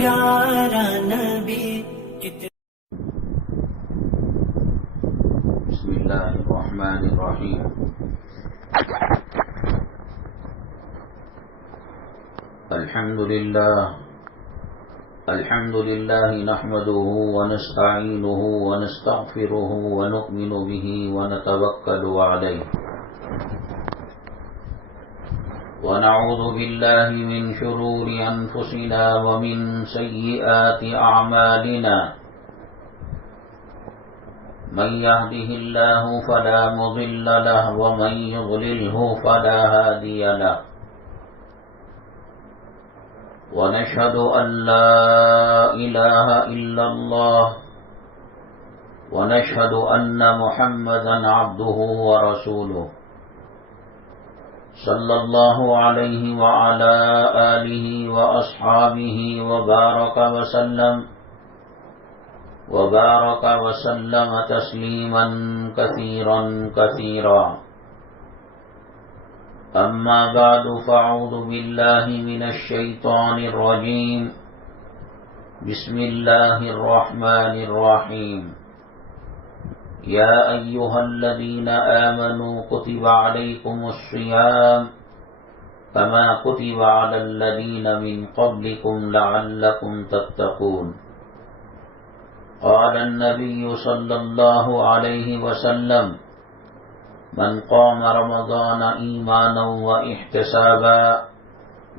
پیارا نبی بسم اللہ الرحمن الرحیم الحمد للہ نحمده ونستعینه ونستغفره ونؤمن به ونتوکل علیہ ونعوذ باللہ من شرور انفسنا ومن سیئات اعمالنا من يهده الله فلا مضل له ومن يضلله فلا هادي له ونشهد أن لا إله إلا الله ونشهد أن محمدا عبده ورسوله صلى الله عليه وعلى آله وأصحابه وبارك وسلم تسليما كثيرا كثيرا أما بعد فأعوذ بالله من الشيطان الرجيم بسم الله الرحمن الرحيم يا أيها الذين آمنوا كتب عليكم الصيام كما كتب على الذين من قبلكم لعلكم تتقون قال النبي صلى الله عليه وسلم من قام رمضان إيمانا واحتسابا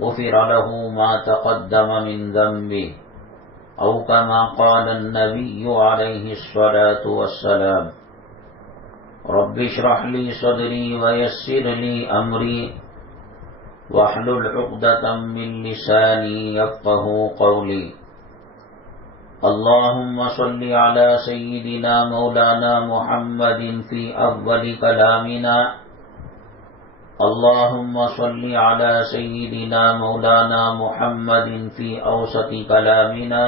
غفر له ما تقدم من ذنبه أو كما قال النبي عليه الصلاة والسلام رب اشرح لي صدري ويسر لي أمري واحلل عقدة من لساني يفقهوا قولي اللهم صل على سيدنا مولانا محمد في أول كلامنا اللهم صل على سيدنا مولانا محمد في أوسط كلامنا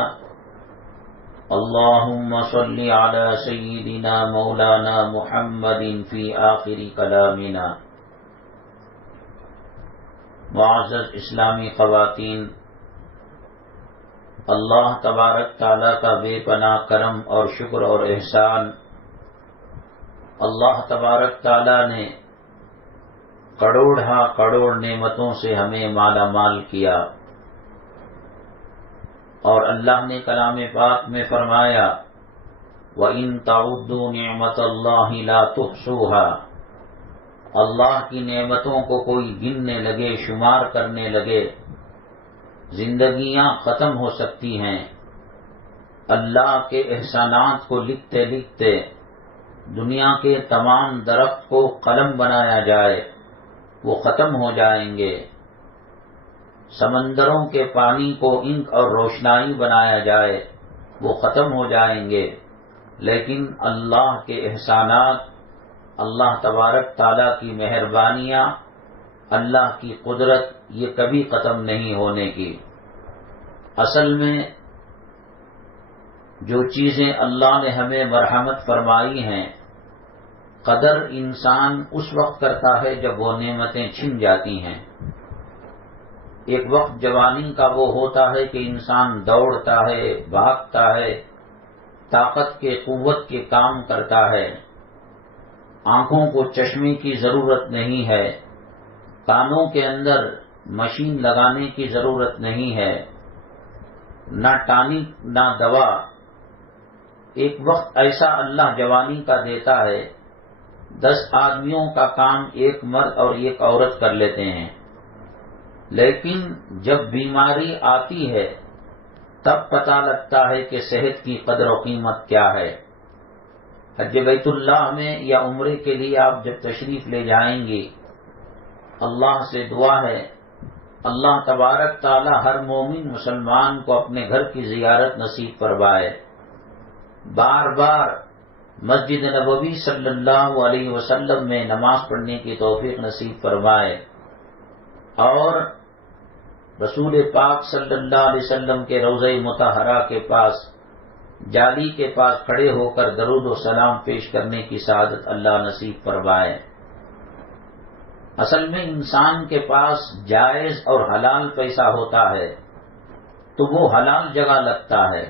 اللهم صل على سيدنا مولانا محمد في آخر كلامنا. معزز اسلامی خواتین، اللہ تبارک تعالیٰ کا بے پناہ کرم اور شکر اور احسان، اللہ تبارک تعالیٰ نے کروڑ نعمتوں سے ہمیں مالا مال کیا، اور اللہ نے کلام پاک میں فرمایا وَإِن تَعُدُّوا نِعْمَةَ اللَّهِ لَا تُحْصُوهَا. اللہ کی نعمتوں کو کوئی گننے لگے، شمار کرنے لگے، زندگیاں ختم ہو سکتی ہیں. اللہ کے احسانات کو لکھتے لکھتے دنیا کے تمام درخت کو قلم بنایا جائے وہ ختم ہو جائیں گے. سمندروں کے پانی کو انک اور روشنائی بنایا جائے وہ ختم ہو جائیں گے، لیکن اللہ کے احسانات، اللہ تبارک تعالیٰ کی مہربانیاں، اللہ کی قدرت یہ کبھی ختم نہیں ہونے کی. اصل میں جو چیزیں اللہ نے ہمیں مرحمت فرمائی ہیں، قدر انسان اس وقت کرتا ہے جب وہ نعمتیں چھن جاتی ہیں. ایک وقت جوانی کا وہ ہوتا ہے کہ انسان دوڑتا ہے، بھاگتا ہے، طاقت کے قوت کے کام کرتا ہے، آنکھوں کو چشمے کی ضرورت نہیں ہے، کانوں کے اندر مشین لگانے کی ضرورت نہیں ہے، نہ ٹانک نہ دوا. ایک وقت ایسا اللہ جوانی کا دیتا ہے 10 آدمیوں کا کام ایک مرد اور ایک عورت کر لیتے ہیں. لیکن جب بیماری آتی ہے تب پتہ لگتا ہے کہ صحت کی قدر و قیمت کیا ہے. حج بیت اللہ میں یا عمرے کے لیے آپ جب تشریف لے جائیں گے، اللہ سے دعا ہے اللہ تبارک تعالی ہر مومن مسلمان کو اپنے گھر کی زیارت نصیب فرمائے، بار بار مسجد نبوی صلی اللہ علیہ وسلم میں نماز پڑھنے کی توفیق نصیب فرمائے، اور رسول پاک صلی اللہ علیہ وسلم کے روضہ مطہرہ کے پاس، جالی کے پاس کھڑے ہو کر درود و سلام پیش کرنے کی سعادت اللہ نصیب فرمائے. اصل میں انسان کے پاس جائز اور حلال پیسہ ہوتا ہے تو وہ حلال جگہ لگتا ہے۔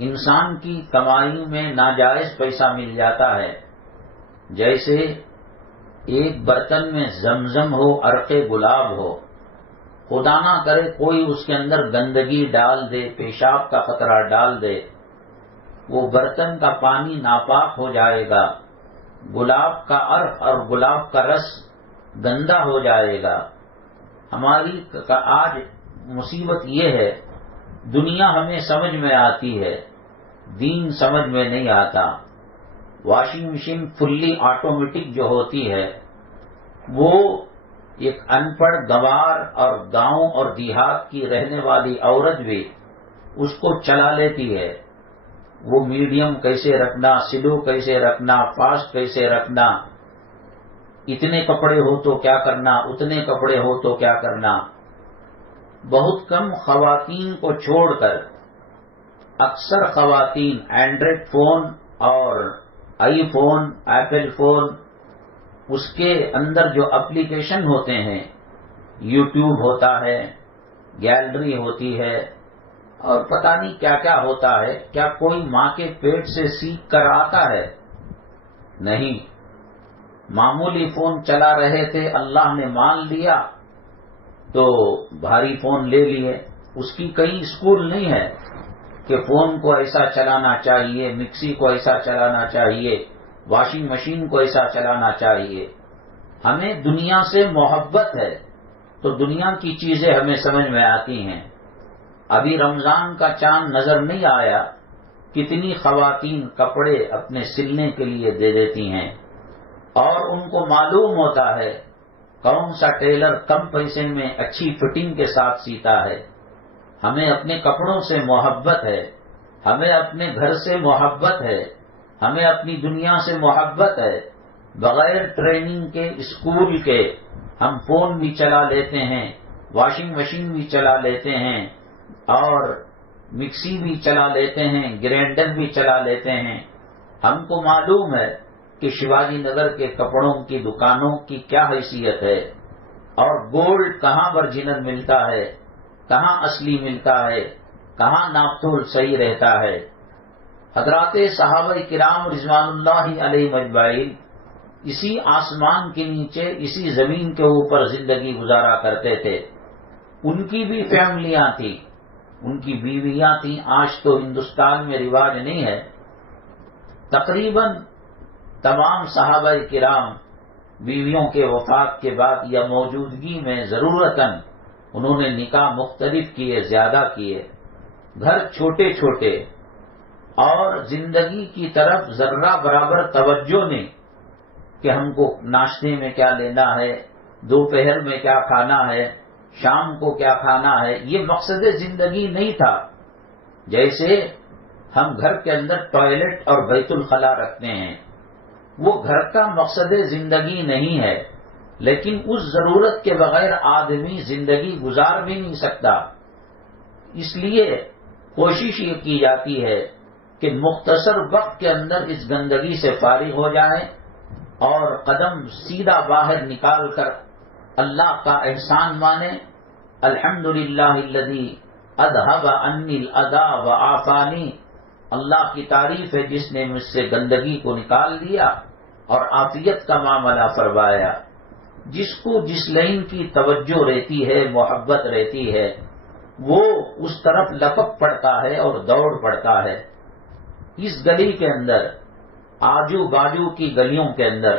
انسان کی کمائی میں ناجائز پیسہ مل جاتا ہے، جیسے ایک برتن میں زمزم ہو، عرق گلاب ہو، خدا نہ کرے کوئی اس کے اندر گندگی ڈال دے، پیشاب کا قطرہ ڈال دے، وہ برتن کا پانی ناپاک ہو جائے گا، گلاب کا عرق اور گلاب کا رس گندا ہو جائے گا۔ ہماری آج مصیبت یہ ہے، دنیا ہمیں سمجھ میں آتی ہے، دین سمجھ میں نہیں آتا۔ واشنگ مشین فلی آٹومیٹک جو ہوتی ہے، وہ ایک ان پڑھ گنوار اور گاؤں اور دیہات کی رہنے والی عورت بھی اس کو چلا لیتی ہے۔ وہ میڈیم کیسے رکھنا، سلو کیسے رکھنا، فاسٹ کیسے رکھنا، اتنے کپڑے ہو تو کیا کرنا، اتنے کپڑے ہو تو کیا کرنا۔ بہت کم خواتین کو چھوڑ کر اکثر خواتین اینڈرائڈ فون اور آئی فون، ایپل فون، اس کے اندر جو اپلیکیشن ہوتے ہیں، یوٹیوب ہوتا ہے، گیلری ہوتی ہے، اور پتہ نہیں کیا کیا ہوتا ہے۔ کیا کوئی ماں کے پیٹ سے سیکھ کر آتا ہے؟ نہیں، معمولی فون چلا رہے تھے، اللہ نے مان لیا تو بھاری فون لے لیے۔ اس کی کہیں اسکول نہیں ہے کہ فون کو ایسا چلانا چاہیے، مکسی کو ایسا چلانا چاہیے، واشنگ مشین کو ایسا چلانا چاہیے۔ ہمیں دنیا سے محبت ہے تو دنیا کی چیزیں ہمیں سمجھ میں آتی ہیں۔ ابھی رمضان کا چاند نظر نہیں آیا، کتنی خواتین کپڑے اپنے سلنے کے لیے دے دیتی ہیں، اور ان کو معلوم ہوتا ہے کون سا ٹیلر کم پیسے میں اچھی فٹنگ کے ساتھ سیتا ہے۔ ہمیں اپنے کپڑوں سے محبت ہے، ہمیں اپنے گھر سے محبت ہے، ہمیں اپنی دنیا سے محبت ہے۔ بغیر ٹریننگ کے، اسکول کے، ہم فون بھی چلا لیتے ہیں، واشنگ مشین بھی چلا لیتے ہیں، اور مکسی بھی چلا لیتے ہیں، گرینڈر بھی چلا لیتے ہیں۔ ہم کو معلوم ہے کہ شیواجی نگر کے کپڑوں کی دکانوں کی کیا حیثیت ہے، اور گولڈ کہاں ورجنل ملتا ہے، کہاں اصلی ملتا ہے، کہاں ناپتول صحیح رہتا ہے۔ حضرات صحابہ کرام رضوان اللہ علیہ مجمعین اسی آسمان کے نیچے، اسی زمین کے اوپر زندگی گزارا کرتے تھے۔ ان کی بھی فیملیاں تھیں، ان کی بیویاں تھیں۔ آج تو ہندوستان میں رواج نہیں ہے، تقریباً تمام صحابہ کرام بیویوں کے وفات کے بعد یا موجودگی میں ضرورتاً انہوں نے نکاح مختلف کیے، زیادہ کیے، گھر چھوٹے چھوٹے، اور زندگی کی طرف ذرہ برابر توجہ نہیں کہ ہم کو ناشتے میں کیا لینا ہے، دوپہر میں کیا کھانا ہے، شام کو کیا کھانا ہے۔ یہ مقصد زندگی نہیں تھا۔ جیسے ہم گھر کے اندر ٹوائلٹ اور بیت الخلا رکھتے ہیں، وہ گھر کا مقصد زندگی نہیں ہے، لیکن اس ضرورت کے بغیر آدمی زندگی گزار بھی نہیں سکتا۔ اس لیے کوشش یہ کی جاتی ہے کہ مختصر وقت کے اندر اس گندگی سے فارغ ہو جائیں اور قدم سیدھا باہر نکال کر اللہ کا احسان مانیں۔ الحمدللہ الذی اذھب عنی الاذی وعافانی، اللہ کی تعریف ہے جس نے مجھ سے گندگی کو نکال دیا اور عافیت کا معاملہ فرمایا۔ جس کو جس لائن کی توجہ رہتی ہے، محبت رہتی ہے، وہ اس طرف لپک پڑتا ہے اور دوڑ پڑتا ہے۔ اس گلی کے اندر، آجو باجو کی گلیوں کے اندر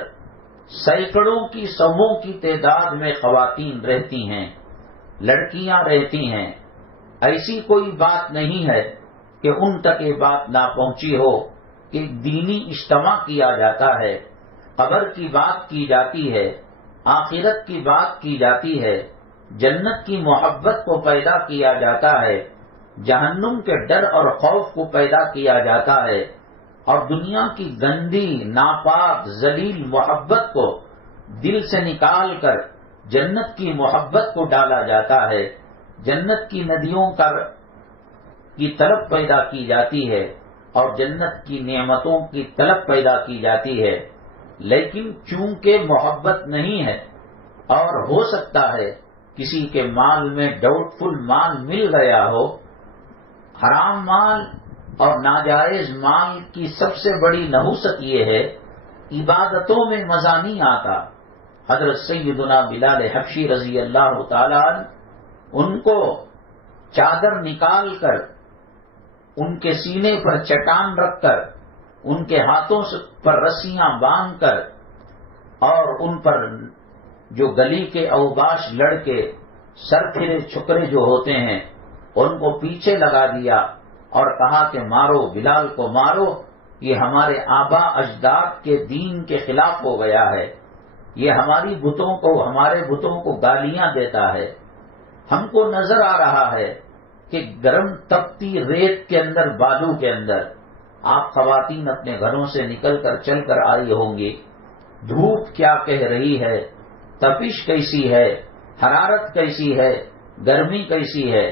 سینکڑوں کی، سووں کی تعداد میں خواتین رہتی ہیں، لڑکیاں رہتی ہیں۔ ایسی کوئی بات نہیں ہے کہ ان تک یہ بات نہ پہنچی ہو کہ دینی اجتماع کیا جاتا ہے، قبر کی بات کی جاتی ہے، آخرت کی بات کی جاتی ہے، جنت کی محبت کو پیدا کیا جاتا ہے، جہنم کے ڈر اور خوف کو پیدا کیا جاتا ہے، اور دنیا کی گندی، ناپاک، ذلیل محبت کو دل سے نکال کر جنت کی محبت کو ڈالا جاتا ہے۔ جنت کی ندیوں کی طلب پیدا کی جاتی ہے اور جنت کی نعمتوں کی طلب پیدا کی جاتی ہے، لیکن چونکہ محبت نہیں ہے، اور ہو سکتا ہے کسی کے مال میں ڈاؤٹ فل مال مل گیا ہو، حرام مال اور ناجائز مال کی سب سے بڑی نحوست یہ ہے عبادتوں میں مزہ نہیں آتا۔ حضرت سیدنا بلال حبشی رضی اللہ تعالیٰ عنہ ان کو چادر نکال کر ان کے سینے پر چٹان رکھ کر ان کے ہاتھوں پر رسیاں باندھ کر اور ان پر جو گلی کے اوباش لڑکے سر پھرے چھکرے جو ہوتے ہیں ان کو پیچھے لگا دیا اور کہا کہ مارو، بلال کو مارو، یہ ہمارے آبا اجداد کے دین کے خلاف ہو گیا ہے، یہ ہماری بتوں کو، ہمارے بتوں کو گالیاں دیتا ہے۔ ہم کو نظر آ رہا ہے کہ گرم تپتی ریت کے اندر، بالو کے اندر آپ خواتین اپنے گھروں سے نکل کر چل کر آئی ہوں گی، دھوپ کیا کہہ رہی ہے، تپش کیسی ہے، حرارت کیسی ہے، گرمی کیسی ہے،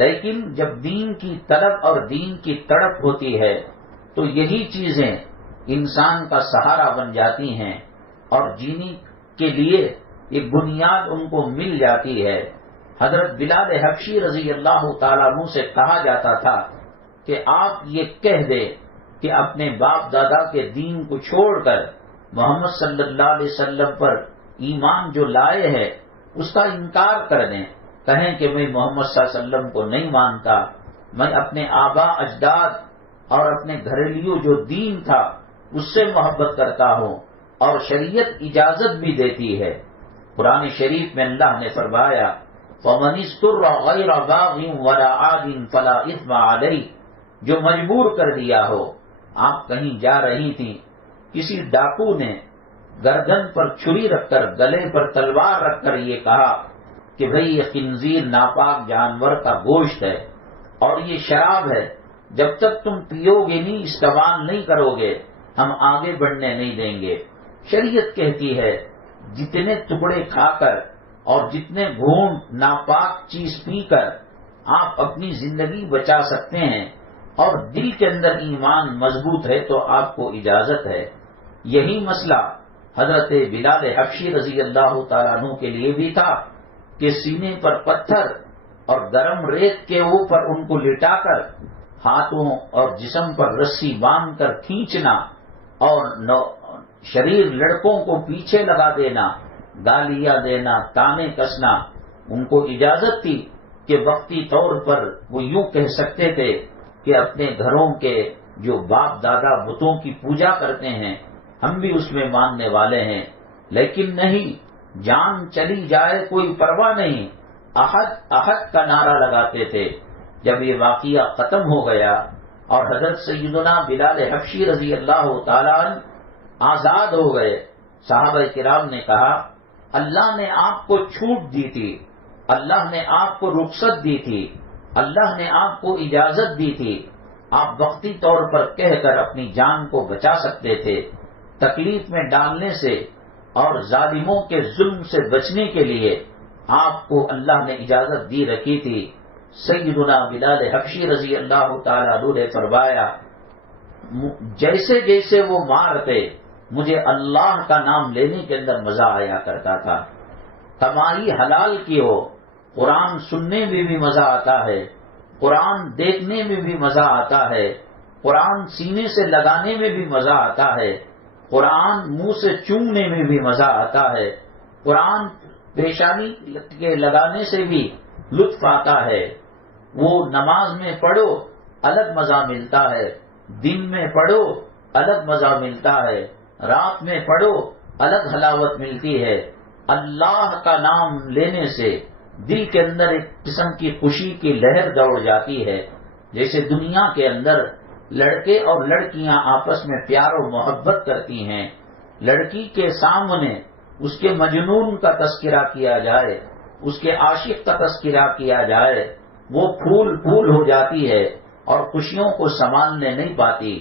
لیکن جب دین کی طلب اور دین کی تڑپ ہوتی ہے تو یہی چیزیں انسان کا سہارا بن جاتی ہیں اور جینے کے لیے ایک بنیاد ان کو مل جاتی ہے۔ حضرت بلال حبشی رضی اللہ تعالیٰ عنہ سے کہا جاتا تھا کہ آپ یہ کہہ دیں کہ اپنے باپ دادا کے دین کو چھوڑ کر محمد صلی اللہ علیہ وسلم پر ایمان جو لائے ہیں اس کا انکار کر دیں، کہیں کہ میں محمد صلی اللہ علیہ وسلم کو نہیں مانتا، میں اپنے آبا اجداد اور اپنے گھریلو جو دین تھا اس سے محبت کرتا ہوں، اور شریعت اجازت بھی دیتی ہے۔ قرآن شریف میں اللہ نے فرمایا فَمَنِ اسْتُرَّ غَيْرَ بَاغٍ وَلَا عَادٍ فَلَا إِثْمَ عَلَيْهِ، جو مجبور کر دیا ہو۔ آپ کہیں جا رہی تھیں، کسی ڈاکو نے گردن پر چھری رکھ کر، گلے پر تلوار رکھ کر یہ کہا کہ بھئی یہ خنزیر ناپاک جانور کا گوشت ہے اور یہ شراب ہے، جب تک تم پیو گے نہیں، استعمال نہیں کرو گے، ہم آگے بڑھنے نہیں دیں گے۔ شریعت کہتی ہے جتنے ٹکڑے کھا کر اور جتنے گھونٹ ناپاک چیز پی کر آپ اپنی زندگی بچا سکتے ہیں اور دل کے اندر ایمان مضبوط ہے تو آپ کو اجازت ہے۔ یہی مسئلہ حضرت بلال حبشی رضی اللہ تعالیٰ عنہ کے لیے بھی تھا کہ سینے پر پتھر اور گرم ریت کے اوپر ان کو لٹا کر ہاتھوں اور جسم پر رسی باندھ کر کھینچنا اور شریر لڑکوں کو پیچھے لگا دینا، گالیاں دینا، تانے کسنا۔ ان کو اجازت تھی کہ وقتی طور پر وہ یوں کہہ سکتے تھے کہ اپنے گھروں کے جو باپ دادا بتوں کی پوجا کرتے ہیں ہم بھی اس میں ماننے والے ہیں، لیکن نہیں، جان چلی جائے کوئی پرواہ نہیں، احد احد کا نعرہ لگاتے تھے۔ جب یہ واقعہ ختم ہو گیا اور حضرت سیدنا بلال حبشی رضی اللہ تعالیٰ عنہ آزاد ہو گئے، صحابہ کرام نے کہا اللہ نے آپ کو چھوٹ دی تھی، اللہ نے آپ کو رخصت دی تھی، اللہ نے آپ کو اجازت دی تھی، آپ وقتی طور پر کہہ کر اپنی جان کو بچا سکتے تھے۔ تکلیف میں ڈالنے سے اور ظالموں کے ظلم سے بچنے کے لیے آپ کو اللہ نے اجازت دی رکھی تھی۔ سیدنا بلال حبشی رضی اللہ تعالیٰ عنہ نے فرمایا جیسے جیسے وہ مارتے مجھے اللہ کا نام لینے کے اندر مزہ آیا کرتا تھا۔ کمائی حلال کی ہو، قرآن سننے میں بھی مزہ آتا ہے، قرآن دیکھنے میں بھی مزہ آتا ہے، قرآن سینے سے لگانے میں بھی مزہ آتا ہے، قرآن منہ سے چومنے میں بھی مزہ آتا ہے، قرآن پیشانی کے لگانے سے بھی لطف آتا ہے۔ وہ نماز میں پڑھو الگ مزہ ملتا ہے، دن میں پڑھو الگ مزہ ملتا ہے، رات میں پڑھو الگ حلاوت ملتی ہے۔ اللہ کا نام لینے سے دل کے اندر ایک قسم کی خوشی کی لہر دوڑ جاتی ہے، جیسے دنیا کے اندر لڑکے اور لڑکیاں آپس میں پیار و محبت کرتی ہیں، لڑکی کے سامنے اس کے مجنون کا تذکرہ کیا جائے، اس کے عاشق کا تذکرہ کیا جائے، وہ پھول پھول ہو جاتی ہے اور خوشیوں کو سنبھالنے نہیں پاتی،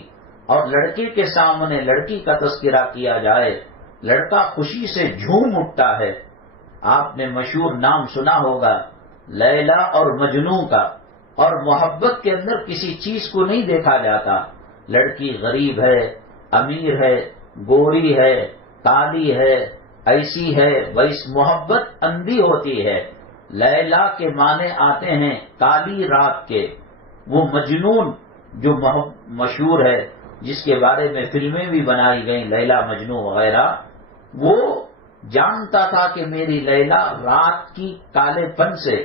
اور لڑکے کے سامنے لڑکی کا تذکرہ کیا جائے، لڑکا خوشی سے جھوم اٹھتا ہے۔ آپ نے مشہور نام سنا ہوگا لیلا اور مجنوں کا، اور محبت کے اندر کسی چیز کو نہیں دیکھا جاتا، لڑکی غریب ہے، امیر ہے، گوری ہے، کالی ہے، ایسی ہے، ویس محبت اندھی ہوتی ہے، لیلا کے معنی آتے ہیں کالی رات کے. وہ مجنون جو مشہور ہے، جس کے بارے میں فلمیں بھی بنائی گئیں، لیلا مجنون وغیرہ، وہ جانتا تھا کہ میری لیلا رات کی کالے پن سے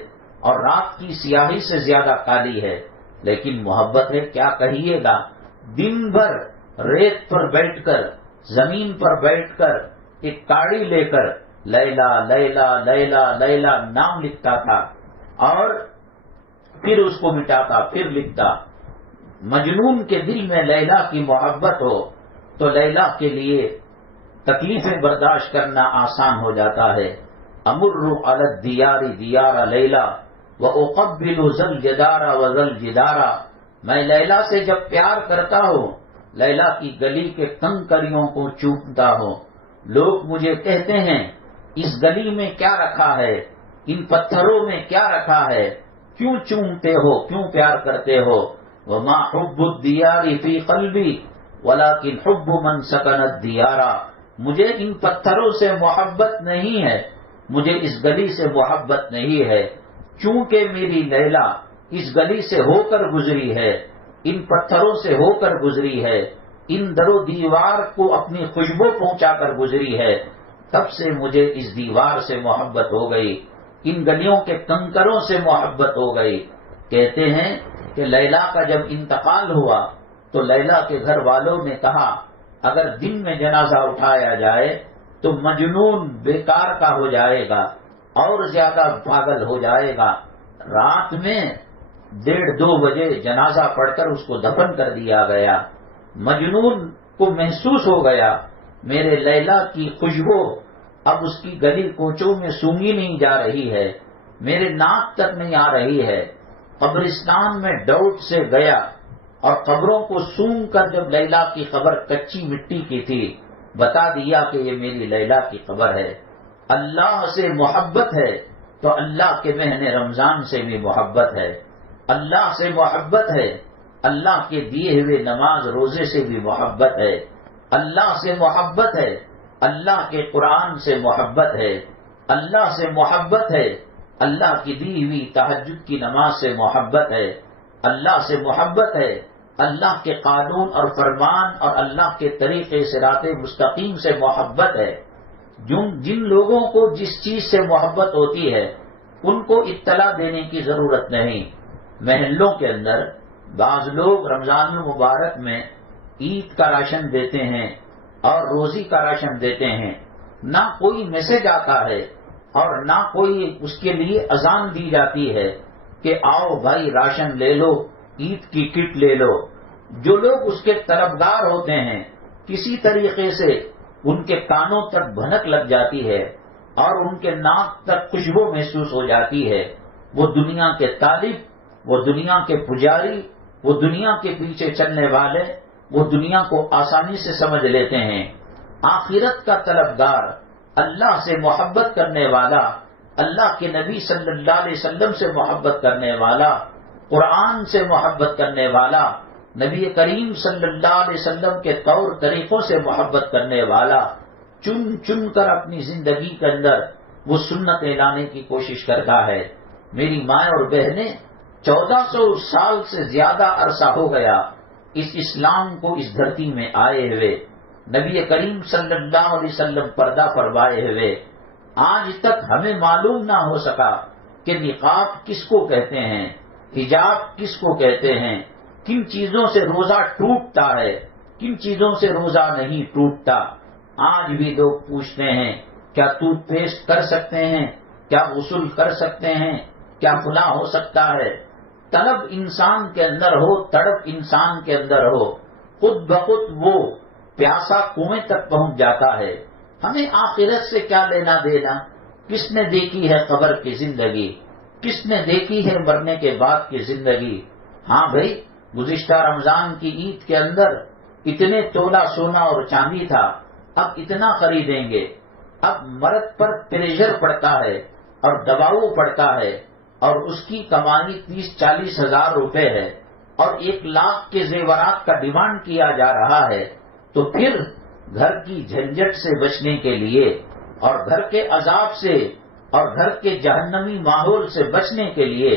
اور رات کی سیاہی سے زیادہ کالی ہے، لیکن محبت ہے کیا کہیے گا. دن بھر ریت پر بیٹھ کر، زمین پر بیٹھ کر، ایک کاڑی لے کر لیلا لیلا لیلا لیلا نام لکھتا تھا اور پھر اس کو مٹاتا، پھر لکھتا. مجنون کے دل میں لیلا کی محبت ہو تو لیلا کے لیے تکلیفیں برداشت کرنا آسان ہو جاتا ہے. امر علی الدیار دیار لیلا واقبل ذل جدار وذل جدارا. میں لیلا سے جب پیار کرتا ہوں، لیلا کی گلی کے کنکریوں کو چومتا ہوں. لوگ مجھے کہتے ہیں اس گلی میں کیا رکھا ہے، ان پتھروں میں کیا رکھا ہے، کیوں چومتے ہو، کیوں پیار کرتے ہو. وما حب الدیار فی قلبی ولکن حب من سکن الدیار. مجھے ان پتھروں سے محبت نہیں ہے، مجھے اس گلی سے محبت نہیں ہے، چونکہ میری لیلا اس گلی سے ہو کر گزری ہے، ان پتھروں سے ہو کر گزری ہے، ان در و دیوار کو اپنی خوشبو پہنچا کر گزری ہے، تب سے مجھے اس دیوار سے محبت ہو گئی، ان گلیوں کے کنکروں سے محبت ہو گئی. کہتے ہیں کہ لیلا کا جب انتقال ہوا تو لیلا کے گھر والوں نے کہا اگر دن میں جنازہ اٹھایا جائے تو مجنون بیکار کا ہو جائے گا اور زیادہ پاگل ہو جائے گا. رات میں 1:30-2 بجے جنازہ پڑھ کر اس کو دفن کر دیا گیا. مجنون کو محسوس ہو گیا میرے لیلا کی خوشبو اب اس کی گلی کوچوں میں سونگی نہیں جا رہی ہے، میرے ناک تک نہیں آ رہی ہے. قبرستان میں ڈاؤٹ سے گیا اور قبروں کو سونگ کر جب لیلا کی قبر کچی مٹی کی تھی بتا دیا کہ یہ میری لیلا کی قبر ہے. اللہ سے محبت ہے تو اللہ کے مہینے رمضان سے بھی محبت ہے، اللہ سے محبت ہے، اللہ کے دیے ہوئے نماز روزے سے بھی محبت ہے، اللہ سے محبت ہے، اللہ کے قرآن سے محبت ہے، اللہ سے محبت ہے، اللہ کی دی ہوئی تہجد کی نماز سے محبت ہے، اللہ سے محبت ہے، اللہ کے قانون اور فرمان اور اللہ کے طریقے صراط مستقیم سے محبت ہے. جن لوگوں کو جس چیز سے محبت ہوتی ہے ان کو اطلاع دینے کی ضرورت نہیں. محلوں کے اندر بعض لوگ رمضان المبارک میں عید کا راشن دیتے ہیں اور روزی کا راشن دیتے ہیں، نہ کوئی میسج آتا ہے اور نہ کوئی اس کے لیے اذان دی جاتی ہے کہ آؤ بھائی راشن لے لو، عید کی کٹ لے لو. جو لوگ اس کے طلبگار ہوتے ہیں کسی طریقے سے ان کے کانوں تک بھنک لگ جاتی ہے اور ان کے ناک تک خوشبو محسوس ہو جاتی ہے. وہ دنیا کے طالب، وہ دنیا کے پجاری، وہ دنیا کے پیچھے چلنے والے، وہ دنیا کو آسانی سے سمجھ لیتے ہیں. آخرت کا طلبگار، اللہ سے محبت کرنے والا، اللہ کے نبی صلی اللہ علیہ وسلم سے محبت کرنے والا، قرآن سے محبت کرنے والا، نبی کریم صلی اللہ علیہ وسلم کے طور طریقوں سے محبت کرنے والا، چن چن کر اپنی زندگی کے اندر وہ سنتیں لانے کی کوشش کرتا ہے. میری ماں اور بہنیں 1400 سال سے زیادہ عرصہ ہو گیا اس اسلام کو اس دھرتی میں آئے ہوئے، نبی کریم صلی اللہ علیہ وسلم پردہ فرمائے ہوئے. آج تک ہمیں معلوم نہ ہو سکا کہ نقاب کس کو کہتے ہیں، حجاب کس کو کہتے ہیں، کن چیزوں سے روزہ ٹوٹتا ہے، کن چیزوں سے روزہ نہیں ٹوٹتا. آج بھی لوگ پوچھتے ہیں کیا ٹوتھ پیسٹ کر سکتے ہیں، کیا غسل کر سکتے ہیں، کیا فلاں ہو سکتا ہے. طلب انسان کے اندر ہو، تڑپ انسان کے اندر ہو، خود بخود وہ پیاسا کنویں تک پہنچ جاتا ہے. ہمیں آخرت سے کیا لینا دینا؟ کس نے دیکھی ہے قبر کی زندگی، کس نے دیکھی ہے مرنے کے بعد کی زندگی. ہاں بھائی، گزشتہ رمضان کی عید کے اندر اتنے تولہ سونا اور چاندی تھا، اب اتنا خریدیں گے. اب مرد پر پریشر پڑتا ہے اور دباؤ پڑتا ہے اور اس کی کمائی 30-40 ہزار روپے ہے اور 1 لاکھ کے زیورات کا ڈیمانڈ کیا جا رہا ہے. تو پھر گھر کی جھنجٹ سے بچنے کے لیے اور گھر کے عذاب سے اور گھر کے جہنمی ماحول سے بچنے کے لیے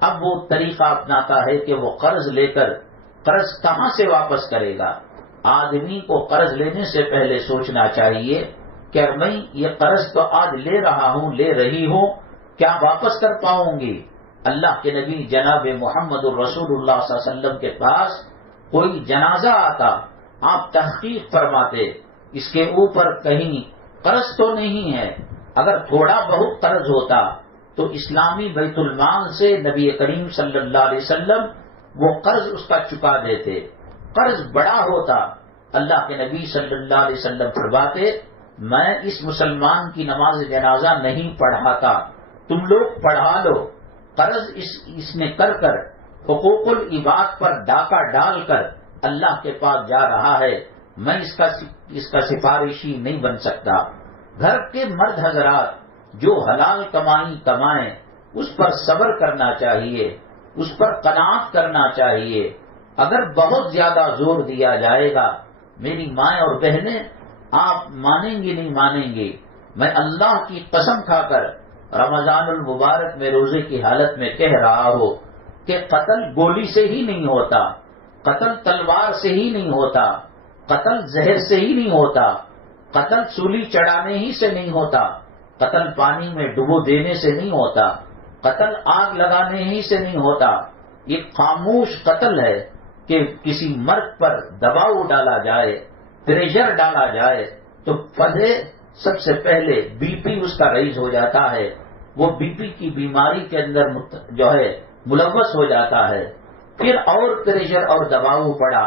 اب وہ طریقہ اپناتا ہے کہ وہ قرض لے کر قرض کہاں سے واپس کرے گا۔ آدمی کو قرض لینے سے پہلے سوچنا چاہیے کہ میں یہ قرض تو آج لے رہا ہوں، لے رہی ہوں، کیا واپس کر پاؤں گی؟ اللہ کے نبی جناب محمد الرسول اللہ صلی اللہ علیہ وسلم کے پاس کوئی جنازہ آتا، آپ تحقیق فرماتے اس کے اوپر کہیں قرض تو نہیں ہے۔ اگر تھوڑا بہت قرض ہوتا تو اسلامی بیت المال سے نبی کریم صلی اللہ علیہ وسلم وہ قرض اس کا چکا دیتے۔ قرض بڑا ہوتا، اللہ کے نبی صلی اللہ علیہ وسلم فرماتے میں اس مسلمان کی نماز جنازہ نہیں پڑھاتا، تم لوگ پڑھا لو۔ قرض اس نے کر کر حقوق العباد پر ڈاکہ ڈال کر اللہ کے پاس جا رہا ہے، میں اس کا سفارشی نہیں بن سکتا۔ گھر کے مرد حضرات جو حلال کمائی کمائیں اس پر صبر کرنا چاہیے، اس پر قناعت کرنا چاہیے۔ اگر بہت زیادہ زور دیا جائے گا، میری مائیں اور بہنیں آپ مانیں گی نہیں مانیں گی، میں اللہ کی قسم کھا کر رمضان المبارک میں روزے کی حالت میں کہہ رہا ہوں کہ قتل گولی سے ہی نہیں ہوتا، قتل تلوار سے ہی نہیں ہوتا، قتل زہر سے ہی نہیں ہوتا، قتل سولی چڑھانے ہی سے نہیں ہوتا، قتل پانی میں ڈبو دینے سے نہیں ہوتا، قتل آگ لگانے ہی سے نہیں ہوتا۔ یہ خاموش قتل ہے کہ کسی مرد پر دباؤ ڈالا جائے، پریشر ڈالا جائے تو سب سے پہلے بی پی اس کا رئیس ہو جاتا ہے، وہ بی پی کی بیماری کے اندر جو ہے ملوث ہو جاتا ہے، پھر اور پریشر اور دباؤ پڑا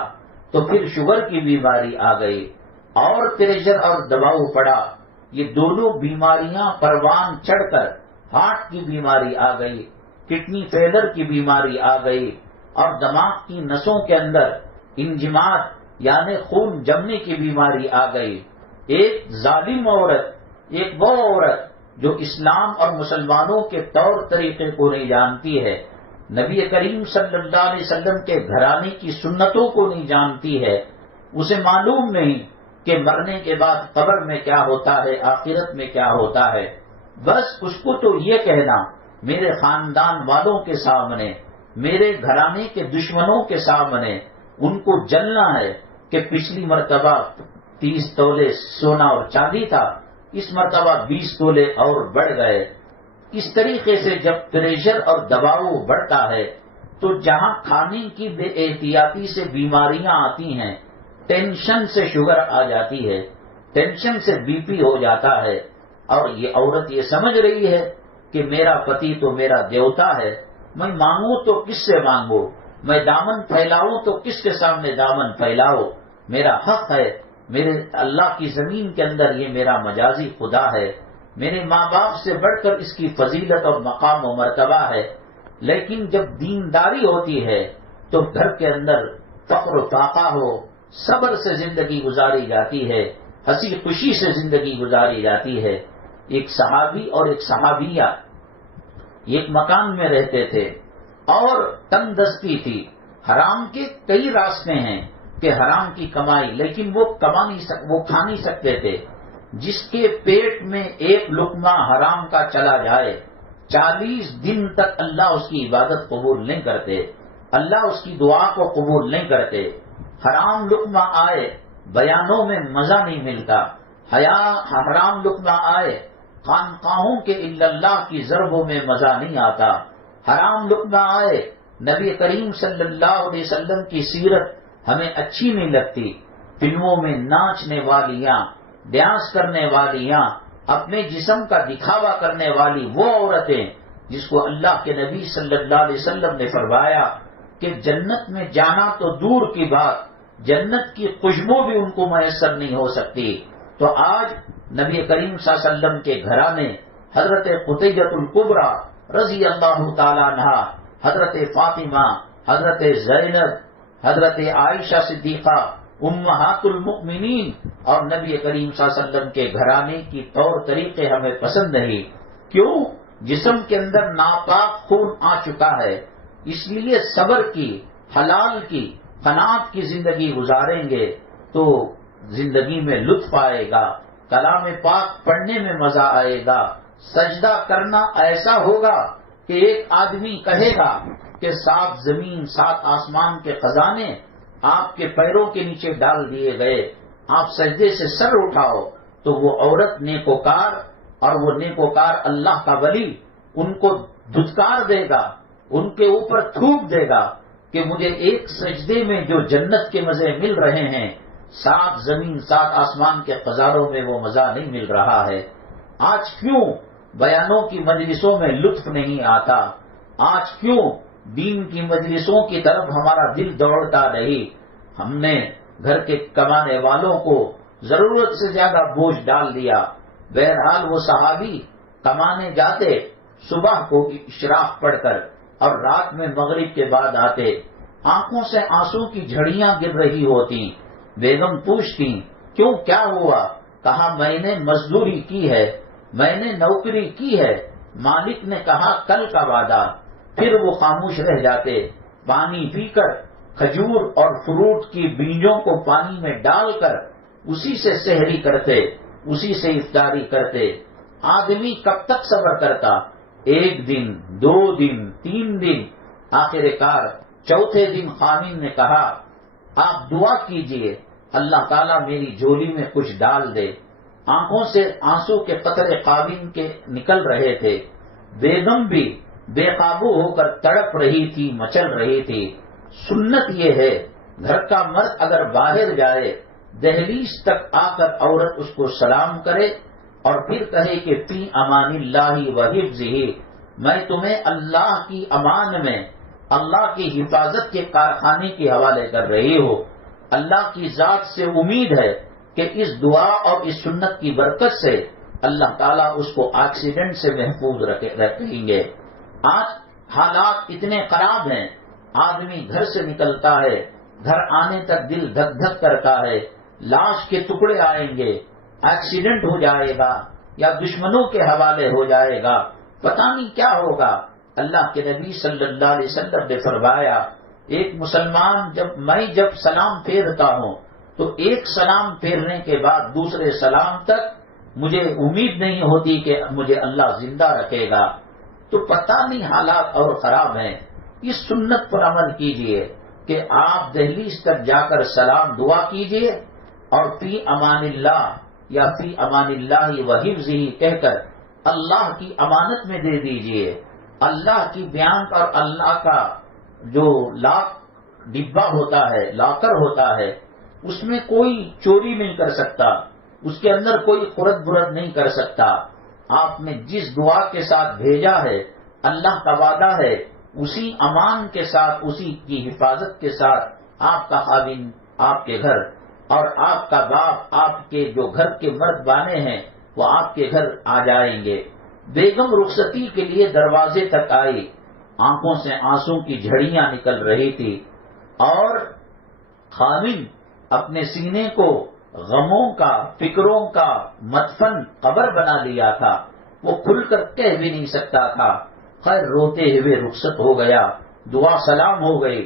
تو پھر شوگر کی بیماری آ گئی، اور پریشر اور دباؤ پڑا، یہ دونوں بیماریاں پروان چڑھ کر ہارٹ کی بیماری آ گئی، کڈنی فیلر کی بیماری آ گئی، اور دماغ کی نسوں کے اندر انجماد یعنی خون جمنے کی بیماری آ گئی۔ ایک ظالم عورت، ایک وہ عورت جو اسلام اور مسلمانوں کے طور طریقے کو نہیں جانتی ہے، نبی کریم صلی اللہ علیہ وسلم کے گھرانے کی سنتوں کو نہیں جانتی ہے، اسے معلوم نہیں کہ مرنے کے بعد قبر میں کیا ہوتا ہے، آخرت میں کیا ہوتا ہے۔ بس اس کو تو یہ کہنا میرے خاندان والوں کے سامنے، میرے گھرانے کے دشمنوں کے سامنے ان کو جلنا ہے کہ پچھلی مرتبہ 30 تولے سونا اور چاندی تھا، اس مرتبہ 20 تولے اور بڑھ گئے۔ اس طریقے سے جب پریشر اور دباؤ بڑھتا ہے تو جہاں کھانے کی بے احتیاطی سے بیماریاں آتی ہیں، ٹینشن سے شوگر آ جاتی ہے، ٹینشن سے بی پی ہو جاتا ہے، اور یہ عورت یہ سمجھ رہی ہے کہ میرا پتی تو میرا دیوتا ہے، میں مانگوں تو کس سے مانگوں، میں دامن پھیلاؤں تو کس کے سامنے دامن پھیلاؤ، میرا حق ہے، میرے اللہ کی زمین کے اندر یہ میرا مجازی خدا ہے، میرے ماں باپ سے بڑھ کر اس کی فضیلت اور مقام و مرتبہ ہے۔ لیکن جب دینداری ہوتی ہے تو گھر کے اندر فقر و فاقہ ہو، صبر سے زندگی گزاری جاتی ہے، ہنسی خوشی سے زندگی گزاری جاتی ہے۔ ایک صحابی اور ایک صحابیہ ایک مکان میں رہتے تھے اور تنگ دستی تھی، حرام کے کئی راستے ہیں کہ حرام کی کمائی، لیکن وہ کھا نہیں سکتے تھے۔ جس کے پیٹ میں ایک لقمہ حرام کا چلا جائے 40 دن تک اللہ اس کی عبادت قبول نہیں کرتے، اللہ اس کی دعا کو قبول نہیں کرتے۔ حرام لقمہ آئے بیانوں میں مزہ نہیں ملتا، حرام لقمہ آئے خانقاہوں کے الا اللہ کی ضربوں میں مزہ نہیں آتا، حرام لقمہ آئے نبی کریم صلی اللہ علیہ وسلم کی سیرت ہمیں اچھی نہیں لگتی، فلموں میں ناچنے والیاں، ڈانس کرنے والیاں، اپنے جسم کا دکھاوا کرنے والی وہ عورتیں جس کو اللہ کے نبی صلی اللہ علیہ وسلم نے فرمایا کہ جنت میں جانا تو دور کی بات، جنت کی خوشبو بھی ان کو میسر نہیں ہو سکتی۔ تو آج نبی کریم صلی اللہ علیہ وسلم کے گھرانے حضرت قطیجۃ الکبریٰ رضی اللہ تعالیٰ عنہا، حضرت فاطمہ، حضرت زینب، حضرت عائشہ صدیقہ، امہات المؤمنین اور نبی کریم صلی اللہ علیہ وسلم کے گھرانے کی طور طریقے ہمیں پسند نہیں۔ کیوں؟ جسم کے اندر ناپاک خون آ چکا ہے، اس لیے صبر کی، حلال کی، قناعت کی زندگی گزاریں گے تو زندگی میں لطف آئے گا، کلام پاک پڑھنے میں مزہ آئے گا، سجدہ کرنا ایسا ہوگا کہ ایک آدمی کہے گا کہ 7 زمین 7 آسمان کے خزانے آپ کے پیروں کے نیچے ڈال دیے گئے، آپ سجدے سے سر اٹھاؤ، تو وہ عورت نیکوکار اور وہ نیکوکار اللہ کا ولی ان کو دھتکار دے گا، ان کے اوپر تھوک دے گا کہ مجھے ایک سجدے میں جو جنت کے مزے مل رہے ہیں 7 زمین 7 آسمان کے خزانوں میں وہ مزہ نہیں مل رہا ہے۔ آج کیوں بیانوں کی مجلسوں میں لطف نہیں آتا؟ آج کیوں دین کی مجلسوں کی طرف ہمارا دل دوڑتا نہیں؟ ہم نے گھر کے کمانے والوں کو ضرورت سے زیادہ بوجھ ڈال دیا۔ بہرحال وہ صحابی کمانے جاتے، صبح کو اشراق پڑھ کر اور رات میں مغرب کے بعد آتے، آنکھوں سے آنسو کی جھڑیاں گر رہی ہوتی۔ بیگم پوچھتی کیوں، کیا ہوا؟ کہا میں نے مزدوری کی ہے، میں نے نوکری کی ہے، مالک نے کہا کل کا وعدہ۔ پھر وہ خاموش رہ جاتے، پانی پی کر کھجور اور فروٹ کی بیجوں کو پانی میں ڈال کر اسی سے سحری کرتے، اسی سے افطاری کرتے۔ آدمی کب تک صبر کرتا؟ 1 دن 2 دن 3 دن، آخر کار 4تھے دن خامن نے کہا آپ دعا کیجئے اللہ تعالیٰ میری جھولی میں کچھ ڈال دے۔ آنکھوں سے آنسو کے قطرے خامن کے نکل رہے تھے، بیگم بھی بے قابو ہو کر تڑپ رہی تھی، مچل رہی تھی۔ سنت یہ ہے گھر کا مرد اگر باہر جائے دہلیز تک آ کر عورت اس کو سلام کرے اور پھر کہے کہ فی امان اللہ و حفظہ، میں تمہیں اللہ کی امان میں، اللہ کی حفاظت کے کارخانے کے حوالے کر رہی ہو۔ اللہ کی ذات سے امید ہے کہ اس دعا اور اس سنت کی برکت سے اللہ تعالیٰ اس کو ایکسیڈنٹ سے محفوظ رکھیں گے۔ آج حالات اتنے خراب ہیں، آدمی گھر سے نکلتا ہے، گھر آنے تک دل دھک دھک کرتا ہے، لاش کے ٹکڑے آئیں گے، ایکسیڈنٹ ہو جائے گا یا دشمنوں کے حوالے ہو جائے گا، پتہ نہیں کیا ہوگا۔ اللہ کے نبی صلی اللہ علیہ وسلم نے فرمایا ایک مسلمان جب سلام پھیرتا ہوں تو ایک سلام پھیرنے کے بعد دوسرے سلام تک مجھے امید نہیں ہوتی کہ مجھے اللہ زندہ رکھے گا۔ تو پتہ نہیں حالات اور خراب ہیں۔ اس سنت پر عمل کیجئے کہ آپ دہلیز تک جا کر سلام دعا کیجئے اور فی امان اللہ یا فی امان اللہ و حفظہ کہہ کر اللہ کی امانت میں دے دیجئے۔ اللہ کی بیان اور اللہ کا جو لاک ڈبہ ہوتا ہے، لاکر ہوتا ہے، اس میں کوئی چوری نہیں کر سکتا، اس کے اندر کوئی خرد برد نہیں کر سکتا۔ آپ نے جس دعا کے ساتھ بھیجا ہے اللہ کا وعدہ ہے اسی امان کے ساتھ، اسی کی حفاظت کے ساتھ آپ کا خاوند آپ کے گھر اور آپ کا باپ، آپ کے جو گھر کے مرد بانے ہیں وہ آپ کے گھر آ جائیں گے۔ بیگم رخصتی کے لیے دروازے تک آئی، آنکھوں سے آنسو کی جھڑیاں نکل رہی تھی اور خاوند اپنے سینے کو غموں کا، فکروں کا مدفن قبر بنا لیا تھا، وہ کھل کر کہہ بھی نہیں سکتا تھا۔ خیر روتے ہوئے رخصت ہو گیا، دعا سلام ہو گئی،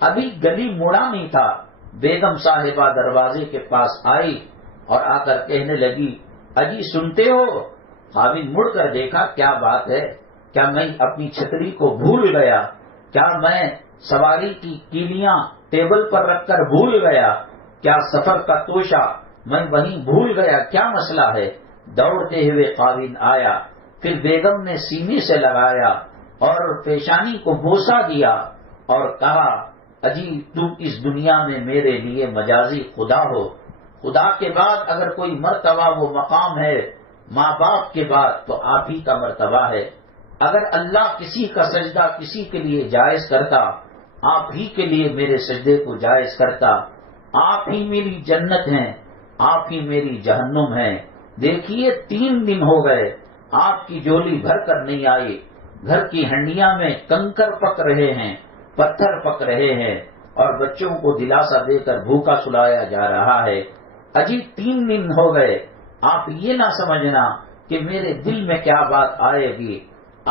ابھی گلی مڑا نہیں تھا، بیگم صاحبہ دروازے کے پاس آئی اور آ کر کہنے لگی اجی سنتے ہو؟ خاوند مڑ کر دیکھا، کیا بات ہے؟ کیا میں اپنی چھتری کو بھول گیا؟ کیا میں سواری کی کیلیاں ٹیبل پر رکھ کر بھول گیا؟ کیا سفر کا توشہ میں وہیں بھول گیا؟ کیا مسئلہ ہے؟ دوڑتے ہوئے خاوند آیا، پھر بیگم نے سینے سے لگایا اور پیشانی کو بوسہ دیا اور کہا اجی تم اس دنیا میں میرے لیے مجازی خدا ہو، خدا کے بعد اگر کوئی مرتبہ وہ مقام ہے ماں باپ کے بعد تو آپ ہی کا مرتبہ ہے۔ اگر اللہ کسی کا سجدہ کسی کے لیے جائز کرتا آپ ہی کے لیے میرے سجدے کو جائز کرتا۔ آپ ہی میری جنت ہیں، آپ ہی میری جہنم ہیں۔ دیکھیے 3 دن ہو گئے آپ کی جولی بھر کر نہیں آئی، گھر کی ہنڈیاں میں کنکر پک رہے ہیں، پتھر پک رہے ہیں اور بچوں کو دلاسا دے کر بھوکا سلایا جا رہا ہے۔ اجی 3 دن ہو گئے، آپ یہ نہ سمجھنا کہ میرے دل میں کیا بات آئے گی۔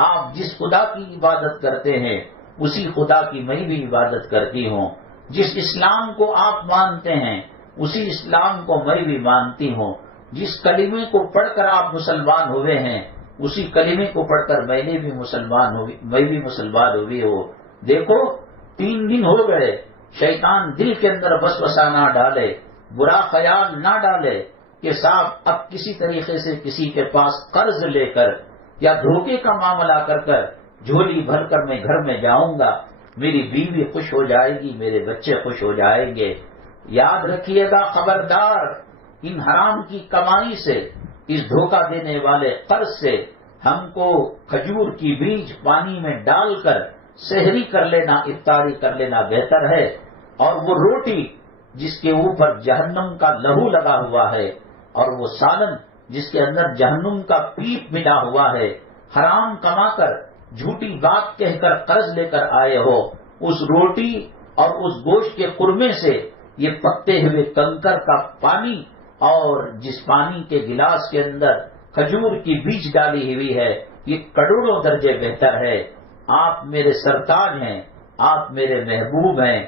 آپ جس خدا کی عبادت کرتے ہیں اسی خدا کی میں بھی عبادت کرتی ہوں، جس اسلام کو آپ مانتے ہیں اسی اسلام کو میں بھی مانتی ہوں، جس کلمے کو پڑھ کر آپ مسلمان ہوئے ہیں اسی کلمے کو پڑھ کر میں بھی مسلمان ہوئی ہو. دیکھو 3 دن ہو گئے، شیطان دل کے اندر وسوسہ نہ ڈالے، برا خیال نہ ڈالے کہ صاحب اب کسی طریقے سے کسی کے پاس قرض لے کر یا دھوکے کا معاملہ کر جھولی بھر کر میں گھر میں جاؤں گا، میری بیوی خوش ہو جائے گی، میرے بچے خوش ہو جائیں گے. یاد رکھیے گا، خبردار، ان حرام کی کمائی سے، اس دھوکہ دینے والے قرض سے ہم کو کھجور کی بیج پانی میں ڈال کر سحری کر لینا، افطاری کر لینا بہتر ہے. اور وہ روٹی جس کے اوپر جہنم کا لہو لگا ہوا ہے، اور وہ سالن جس کے اندر جہنم کا پیپ ملا ہوا ہے، حرام کما کر جھوٹی بات کہہ کر قرض لے کر آئے ہو، اس روٹی اور اس گوشت کے قرمے سے یہ پکتے ہوئے کنکر کا پانی اور جس پانی کے گلاس کے اندر کھجور کی بیج ڈالی ہوئی ہے، یہ کروڑوں درجے بہتر ہے. آپ میرے سرتاج ہیں، آپ میرے محبوب ہیں،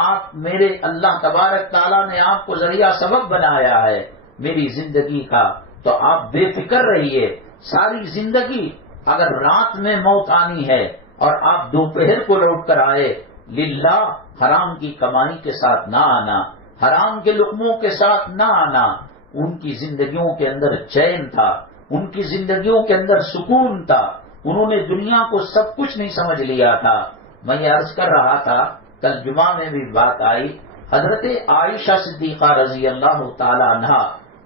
آپ میرے اللہ تبارک تعالیٰ نے آپ کو ذریعہ سبب بنایا ہے میری زندگی کا، تو آپ بے فکر رہیے. ساری زندگی اگر رات میں موت آنی ہے اور آپ دوپہر کو لوٹ کر آئے، للہ حرام کی کمائی کے ساتھ نہ آنا، حرام کے لقموں کے ساتھ نہ آنا. ان کی زندگیوں کے اندر چین تھا، ان کی زندگیوں کے اندر سکون تھا، انہوں نے دنیا کو سب کچھ نہیں سمجھ لیا تھا. میں یہ عرض کر رہا تھا، کل جمعہ میں بھی بات آئی، حضرت عائشہ صدیقہ رضی اللہ تعالی عنہا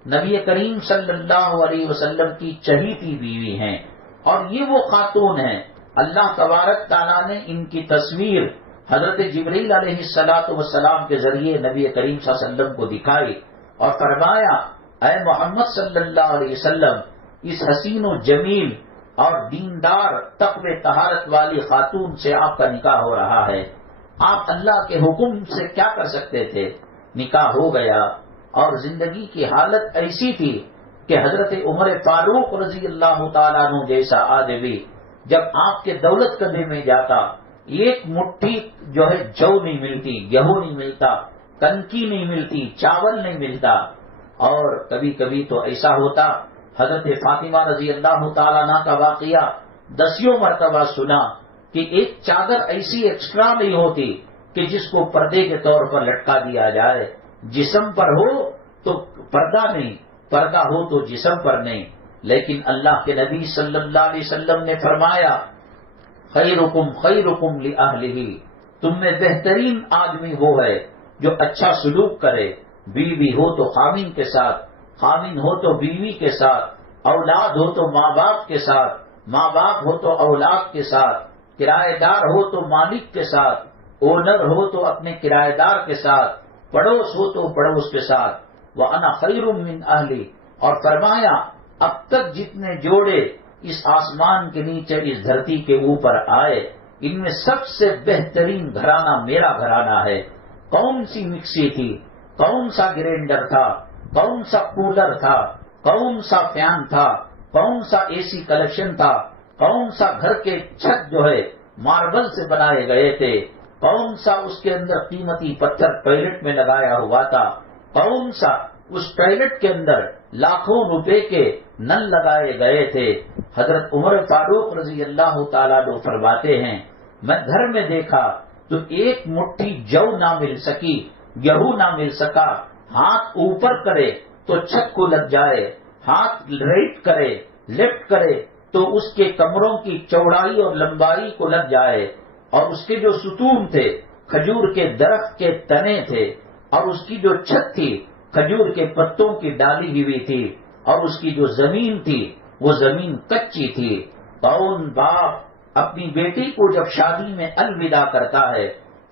نبی کریم صلی اللہ علیہ وسلم کی چہیتی بیوی ہیں، اور یہ وہ خاتون ہیں اللہ تبارک تعالیٰ نے ان کی تصویر حضرت جبریل علیہ السلام کے ذریعے نبی کریم صلی اللہ علیہ وسلم کو دکھائی اور فرمایا، اے محمد صلی اللہ علیہ وسلم، اس حسین و جمیل اور دیندار تقوی طہارت والی خاتون سے آپ کا نکاح ہو رہا ہے. آپ اللہ کے حکم سے کیا کر سکتے تھے؟ نکاح ہو گیا، اور زندگی کی حالت ایسی تھی کہ حضرت عمر فاروق رضی اللہ تعالیٰ عنہ جیسا آدمی جب آپ کے دولت قدے میں جاتا، ایک مٹھی جو ہے جو نہیں ملتی، گیہوں نہیں ملتا، کنکی نہیں ملتی، چاول نہیں ملتا. اور کبھی کبھی تو ایسا ہوتا، حضرت فاطمہ رضی اللہ تعالیٰ عنہ کا واقعہ 10 مرتبہ سنا کہ ایک چادر ایسی ایکسٹرا نہیں ہوتی کہ جس کو پردے کے طور پر لٹکا دیا جائے. جسم پر ہو تو پردہ نہیں، پردہ ہو تو جسم پر نہیں. لیکن اللہ کے نبی صلی اللہ علیہ وسلم نے فرمایا، خیرکم خیرکم لأہلہ، تم میں بہترین آدمی وہ ہے جو اچھا سلوک کرے. بیوی ہو تو خاوند کے ساتھ، خاوند ہو تو بیوی کے ساتھ، اولاد ہو تو ماں باپ کے ساتھ، ماں باپ ہو تو اولاد کے ساتھ، کرایہ دار ہو تو مالک کے ساتھ، اونر ہو تو اپنے کرایہ دار کے ساتھ، پڑوس ہو تو پڑوس کے ساتھ. وَأَنَا خَيْرٌ مِّنْ أَهْلِي، اور فرمایا اب تک جتنے جوڑے اس آسمان کے نیچے اس دھرتی کے اوپر آئے، ان میں سب سے بہترین گھرانہ میرا گھرانہ ہے. کون سی مکسی تھی، کون سا گرینڈر تھا، کون سا کولر تھا، کون سا فین تھا، کون سا اے سی کلیکشن تھا، کون سا گھر کے چھت جو ہے ماربل سے بنائے گئے تھے، کون سا اس کے اندر قیمتی پتھر ٹوائلٹ میں لگایا ہوا تھا، کون سا اس ٹوائلٹ کے اندر لاکھوں روپے کے نل لگائے گئے تھے. حضرت عمر فاروق رضی اللہ تعالیٰ عنہ فرماتے ہیں، میں گھر میں دیکھا تو ایک مٹھی جو نہ مل سکی، گیہوں نہ مل سکا. ہاتھ اوپر کرے تو چھت کو لگ جائے، ہاتھ رائٹ کرے لیفٹ کرے تو اس کے کمروں کی چوڑائی اور لمبائی کو لگ جائے. اور اس کے جو ستون تھے کھجور کے درخت کے تنے تھے، اور اس کی جو چھت تھی کھجور کے پتوں کی ڈالی ہوئی تھی، اور اس کی جو زمین تھی وہ زمین کچی تھی. کون باپ اپنی بیٹی کو جب شادی میں الوداع کرتا ہے،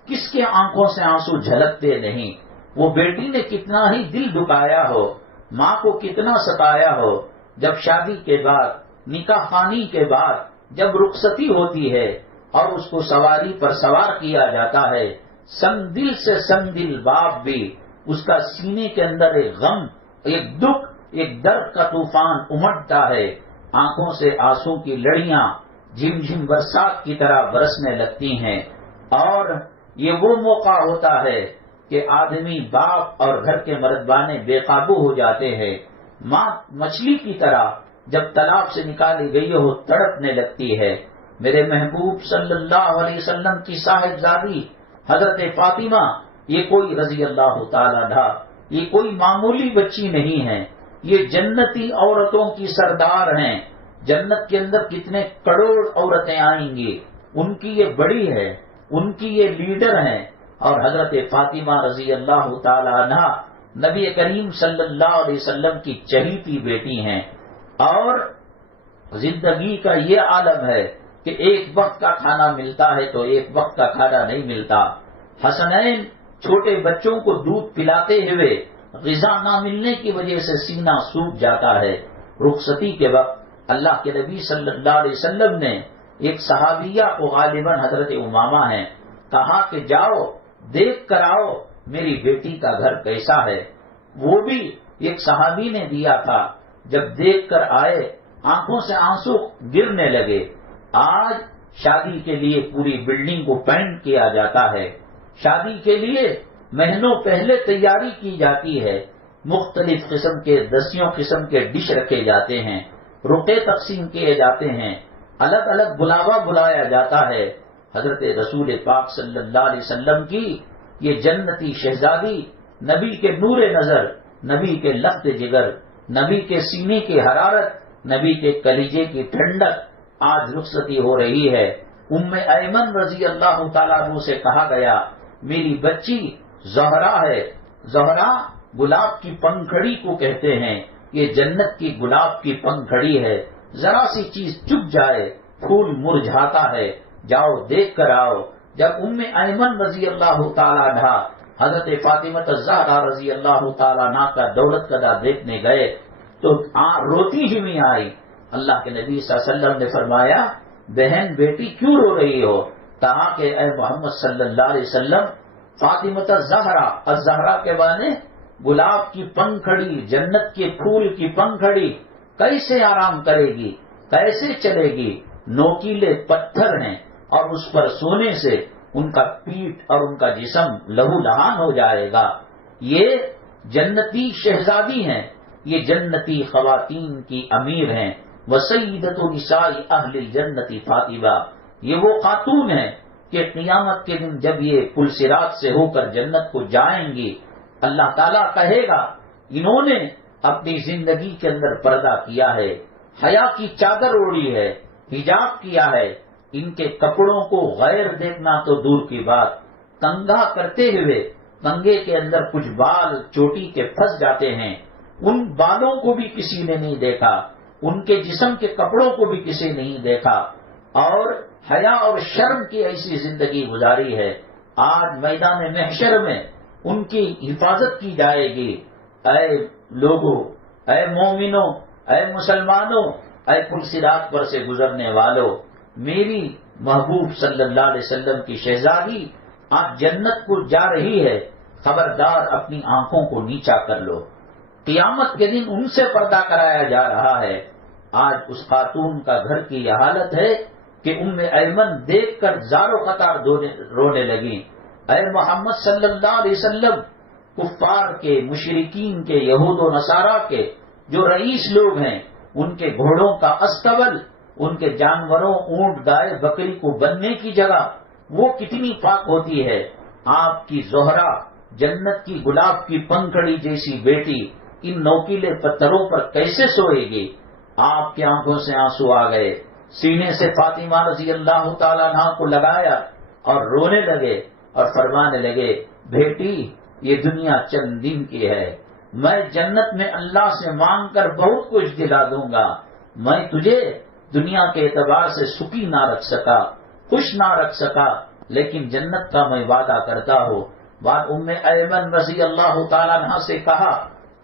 کس کے آنکھوں سے آنسو جھلکتے نہیں؟ وہ بیٹی نے کتنا ہی دل دکھایا ہو، ماں کو کتنا ستایا ہو، جب شادی کے بعد، نکاح خوانی کے بعد جب رخصتی ہوتی ہے اور اس کو سواری پر سوار کیا جاتا ہے، سنگ دل سے سنگ دل باپ بھی اس کا سینے کے اندر ایک غم، ایک دکھ، ایک درد کا طوفان امڑتا ہے. آنکھوں سے آنسو کی لڑیاں جھم جھم برسات کی طرح برسنے لگتی ہیں. اور یہ وہ موقع ہوتا ہے کہ آدمی باپ اور گھر کے مردانے بے قابو ہو جاتے ہیں. ماں مچھلی کی طرح جب طلاق سے نکالی گئی ہو تڑپنے لگتی ہے۔ میرے محبوب صلی اللہ علیہ وسلم کی صاحبزادی حضرت فاطمہ، یہ کوئی رضی اللہ تعالی عنہا، یہ کوئی معمولی بچی نہیں ہے، یہ جنتی عورتوں کی سردار ہیں۔ جنت کے اندر کتنے کروڑ عورتیں آئیں گی، ان کی یہ بڑی ہے، ان کی یہ لیڈر ہیں، اور حضرت فاطمہ رضی اللہ تعالی عنہا نبی کریم صلی اللہ علیہ وسلم کی چہیتی بیٹی ہیں۔ اور زندگی کا یہ عالم ہے کہ ایک وقت کا کھانا ملتا ہے تو ایک وقت کا کھانا نہیں ملتا۔ حسنین چھوٹے بچوں کو دودھ پلاتے ہوئے غذا نہ ملنے کی وجہ سے سینہ سوکھ جاتا ہے۔ رخصتی کے وقت اللہ کے نبی صلی اللہ علیہ وسلم نے ایک صحابیہ کو، غالباً حضرت امامہ ہیں، کہا کہ جاؤ دیکھ کر آؤ میری بیٹی کا گھر کیسا ہے۔ وہ بھی ایک صحابی نے دیا تھا، جب دیکھ کر آئے آنکھوں سے آنسو گرنے لگے۔ آج شادی کے لیے پوری بلڈنگ کو پینٹ کیا جاتا ہے، شادی کے لیے مہینوں پہلے تیاری کی جاتی ہے، مختلف قسم کے دسیوں قسم کے ڈش رکھے جاتے ہیں، رقعے تقسیم کیے جاتے ہیں، الگ الگ بلاوا بلایا جاتا ہے۔ حضرت رسول پاک صلی اللہ علیہ وسلم کی یہ جنتی شہزادی، نبی کے نور نظر، نبی کے لخت جگر، نبی کے سینے کی حرارت، نبی کے کلیجے کی ٹھنڈک آج رخصتی ہو رہی ہے۔ ام ایمن رضی اللہ تعالیٰ عنہ سے کہا گیا میری بچی زہرا ہے۔ زہرا گلاب کی پنکھڑی کو کہتے ہیں، یہ جنت کی گلاب کی پنکھڑی ہے، ذرا سی چیز چپ جائے پھول مرجھاتا ہے، جاؤ دیکھ کر آؤ۔ جب ام ایمن رضی اللہ تعالیٰ عنہ حضرت فاطمہ الزہرا رضی اللہ تعالیٰ عنہ کا دولت قدا دیکھنے گئے تو روتی ہی میں آئی۔ اللہ کے نبی صلی اللہ علیہ وسلم نے فرمایا بہن بیٹی کیوں رو رہی ہو؟ کہا کہ اے محمد صلی اللہ علیہ وسلم، فاطمہ الزہرا کے معنی گلاب کی پنکھڑی، جنت کے پھول کی پنکھڑی کیسے آرام کرے گی، کیسے چلے گی؟ نوکیلے پتھر ہیں اور اس پر سونے سے ان کا پیٹ اور ان کا جسم لہو لہان ہو جائے گا۔ یہ جنتی شہزادی ہیں، یہ جنتی خواتین کی امیر ہیں۔ وسیدۃ نساء اہل الجنت فاطمہ، یہ وہ خاتون ہیں کہ قیامت کے دن جب یہ پل صراط سے ہو کر جنت کو جائیں گی، اللہ تعالیٰ کہے گا انہوں نے اپنی زندگی کے اندر پردہ کیا ہے، حیا کی چادر اوڑھی ہے، حجاب کیا ہے، ان کے کپڑوں کو غیر دیکھنا تو دور کی بات، کنگھا کرتے ہوئے کنگھے کے اندر کچھ بال چوٹی کے پھنس جاتے ہیں، ان بالوں کو بھی کسی نے نہیں دیکھا، ان کے جسم کے کپڑوں کو بھی کسی نے نہیں دیکھا، اور حیا اور شرم کی ایسی زندگی گزاری ہے۔ آج میدان محشر میں ان کی حفاظت کی جائے گی۔ اے لوگوں، اے مومنوں، اے مسلمانوں، اے پل صراط پر سے گزرنے والوں، میری محبوب صلی اللہ علیہ وسلم کی شہزادی آج جنت کو جا رہی ہے، خبردار اپنی آنکھوں کو نیچا کر لو۔ قیامت کے دن ان سے پردہ کرایا جا رہا ہے۔ آج اس خاتون کا گھر کی یہ حالت ہے کہ ام ایمن دیکھ کر زار و قطار رونے لگی۔ اے محمد صلی اللہ علیہ وسلم، کفار کے، مشرکین کے، یہود و نصارہ کے جو رئیس لوگ ہیں، ان کے گھوڑوں کا استبل، ان کے جانوروں، اونٹ، گائے، بکری کو بننے کی جگہ وہ کتنی پاک ہوتی ہے۔ آپ کی زہرا، جنت کی گلاب کی پنکھڑی جیسی بیٹی ان نوکیلے پتھروں پر کیسے سوئے گی؟ آپ کی آنکھوں سے آنسو آ گئے، سینے سے فاطمہ رضی اللہ تعالیٰ عنہ کو لگایا اور رونے لگے اور فرمانے لگے بیٹی یہ دنیا چند دن کی ہے، میں جنت میں اللہ سے مانگ کر بہت کچھ دلا دوں گا، میں تجھے دنیا کے اعتبار سے سکھی نہ رکھ سکا، خوش نہ رکھ سکا، لیکن جنت کا میں وعدہ کرتا ہوں۔ بعد ام ایمن رضی اللہ تعالیٰ عنہ سے کہا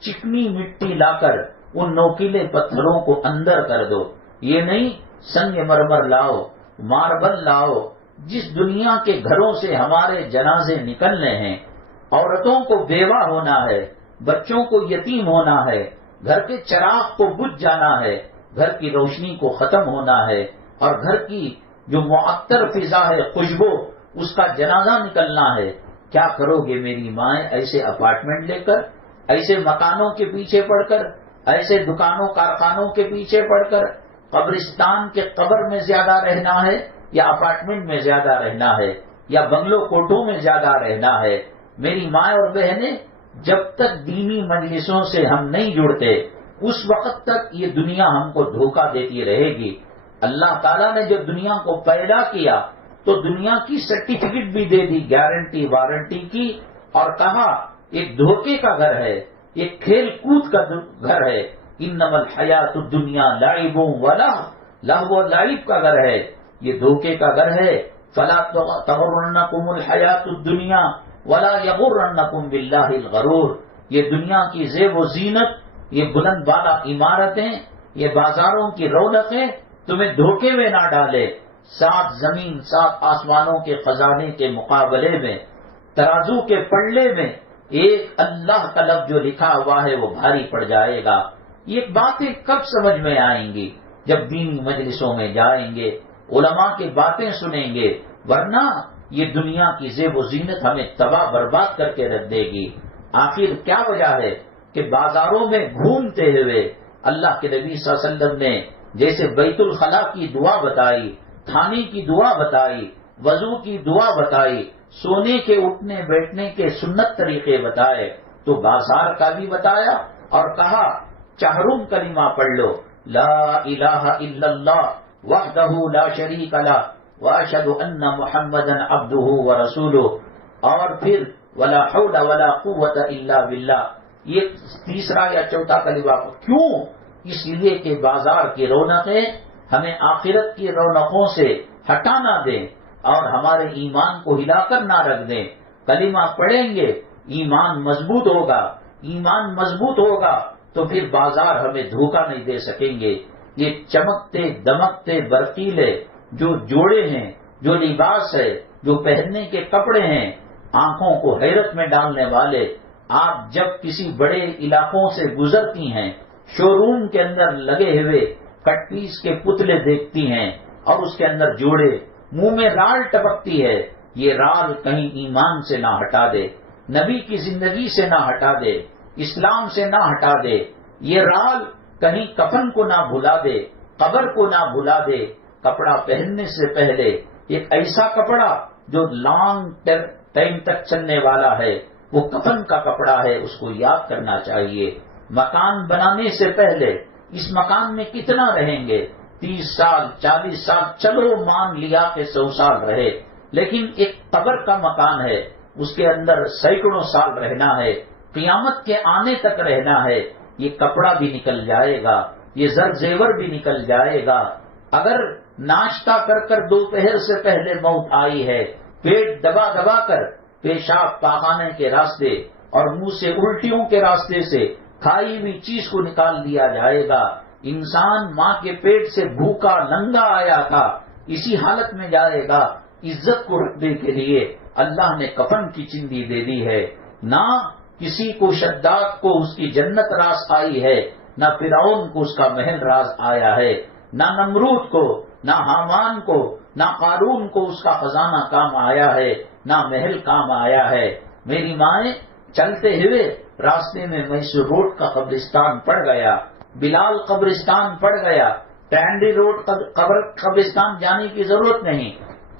چکنی مٹی لا کر ان نوکیلے پتھروں کو اندر کر دو، یہ نہیں سنگ مرمر لاؤ، ماربل لاؤ۔ جس دنیا کے گھروں سے ہمارے جنازے نکلنے ہیں، عورتوں کو بیوہ ہونا ہے، بچوں کو یتیم ہونا ہے، گھر کے چراغ کو بجھ جانا ہے، گھر کی روشنی کو ختم ہونا ہے، اور گھر کی جو معطر فضا ہے، خوشبو، اس کا جنازہ نکلنا ہے۔ کیا کرو گے میری مائیں ایسے اپارٹمنٹ لے کر، ایسے مکانوں کے پیچھے پڑ کر؟ ایسے دکانوں کارخانوں کے پیچھے پڑ کر قبرستان کے قبر میں زیادہ رہنا ہے یا اپارٹمنٹ میں زیادہ رہنا ہے یا بنگلو کوٹھوں میں زیادہ رہنا ہے؟ میری ماں اور بہنیں، جب تک دینی مجلسوں سے ہم نہیں جڑتے اس وقت تک یہ دنیا ہم کو دھوکہ دیتی رہے گی۔ اللہ تعالیٰ نے جب دنیا کو پیدا کیا تو دنیا کی سرٹیفکیٹ بھی دے دی، گارنٹی وارنٹی کی، اور کہا ایک دھوکے کا گھر ہے، ایک کھیل کود کا گھر ہے، انما الحیات الدنیا لعب ولہو، لہو و لعب کا گھر ہے، یہ دھوکے کا گھر ہے۔ فلا تغرنکم الحیات الدنیا ولا یغرنکم باللہ الغرور، یہ دنیا کی زیب و زینت، یہ بلند بالا عمارتیں، یہ بازاروں کی رونقیں تمہیں دھوکے میں نہ ڈالے۔ 7 زمین 7 آسمانوں کے خزانے کے مقابلے میں، ترازو کے پلڑے میں ایک اللہ کا لفظ جو لکھا ہوا ہے وہ بھاری پڑ جائے گا۔ یہ باتیں کب سمجھ میں آئیں گی؟ جب دینی مجلسوں میں جائیں گے، علماء کی باتیں سنیں گے، ورنہ یہ دنیا کی زیب و زینت ہمیں تباہ برباد کر کے رکھ دے گی۔ آخر کیا وجہ ہے کہ بازاروں میں گھومتے ہوئے اللہ کے نبی صلی اللہ علیہ وسلم نے جیسے بیت الخلاء کی دعا بتائی، کھانے کی دعا بتائی، وضو کی دعا بتائی، سونے کے اٹھنے بیٹھنے کے سنت طریقے بتائے، تو بازار کا بھی بتایا اور کہا چہرم کلمہ پڑھ لو، لا الہ الا اللہ وحدہ لا شریک لہ واشہد ان محمدا عبدہ ورسولہ، اور پھر ولا حول ولا قوت الا باللہ۔ یہ تیسرا یا چوتھا کلمہ کیوں؟ اس لیے کہ بازار کی رونقیں ہمیں آخرت کی رونقوں سے ہٹا نہ دیں اور ہمارے ایمان کو ہلا کر نہ رکھ دیں۔ کلمہ پڑھیں گے ایمان مضبوط ہوگا، ایمان مضبوط ہوگا تو پھر بازار ہمیں دھوکہ نہیں دے سکیں گے۔ یہ چمکتے دمکتے برقیلے جو جوڑے ہیں، جو لباس ہے، جو پہننے کے کپڑے ہیں، آنکھوں کو حیرت میں ڈالنے والے، آپ جب کسی بڑے علاقوں سے گزرتی ہیں، شو روم کے اندر لگے ہوئے کٹ پیس کے پتلے دیکھتی ہیں اور اس کے اندر جوڑے، منہ میں رال ٹپکتی ہے، یہ رال کہیں ایمان سے نہ ہٹا دے، نبی کی زندگی سے نہ ہٹا دے، اسلام سے نہ ہٹا دے، یہ رال کہیں کفن کو نہ بھلا دے، قبر کو نہ بھلا دے۔ کپڑا پہننے سے پہلے ایک ایسا کپڑا جو لانگ ٹائم تک چلنے والا ہے، وہ کفن کا کپڑا ہے، اس کو یاد کرنا چاہیے۔ مکان بنانے سے پہلے اس مکان میں کتنا رہیں گے؟ 30 سال 40 سال، چلو مان لیا کہ 100 سال رہے، لیکن ایک قبر کا مکان ہے، اس کے اندر سینکڑوں سال رہنا ہے، قیامت کے آنے تک رہنا ہے۔ یہ کپڑا بھی نکل جائے گا، یہ زر زیور بھی نکل جائے گا۔ اگر ناشتہ کر کر دوپہر سے پہلے موت آئی ہے، پیٹ دبا دبا کر پیشاب پاخانے کے راستے اور منہ سے الٹیوں کے راستے سے کھائی ہوئی چیز کو نکال دیا جائے گا۔ انسان ماں کے پیٹ سے بھوکا ننگا آیا تھا، اسی حالت میں جائے گا۔ عزت کو رکھنے کے لیے اللہ نے کفن کی چندی دے دی ہے۔ نہ کسی کو شداد کو اس کی جنت راز آئی ہے، نہ فرعون کو اس کا محل راز آیا ہے، نہ نمرود کو، نہ حامان کو، نہ قارون کو اس کا خزانہ کام آیا ہے، نہ محل کام آیا ہے۔ میری مائیں چلتے ہوئے راستے میں میسور روڈ کا قبرستان پڑ گیا، بلال قبرستان پڑ گیا، ٹینڈی روڈ قبرستان جانے کی ضرورت نہیں،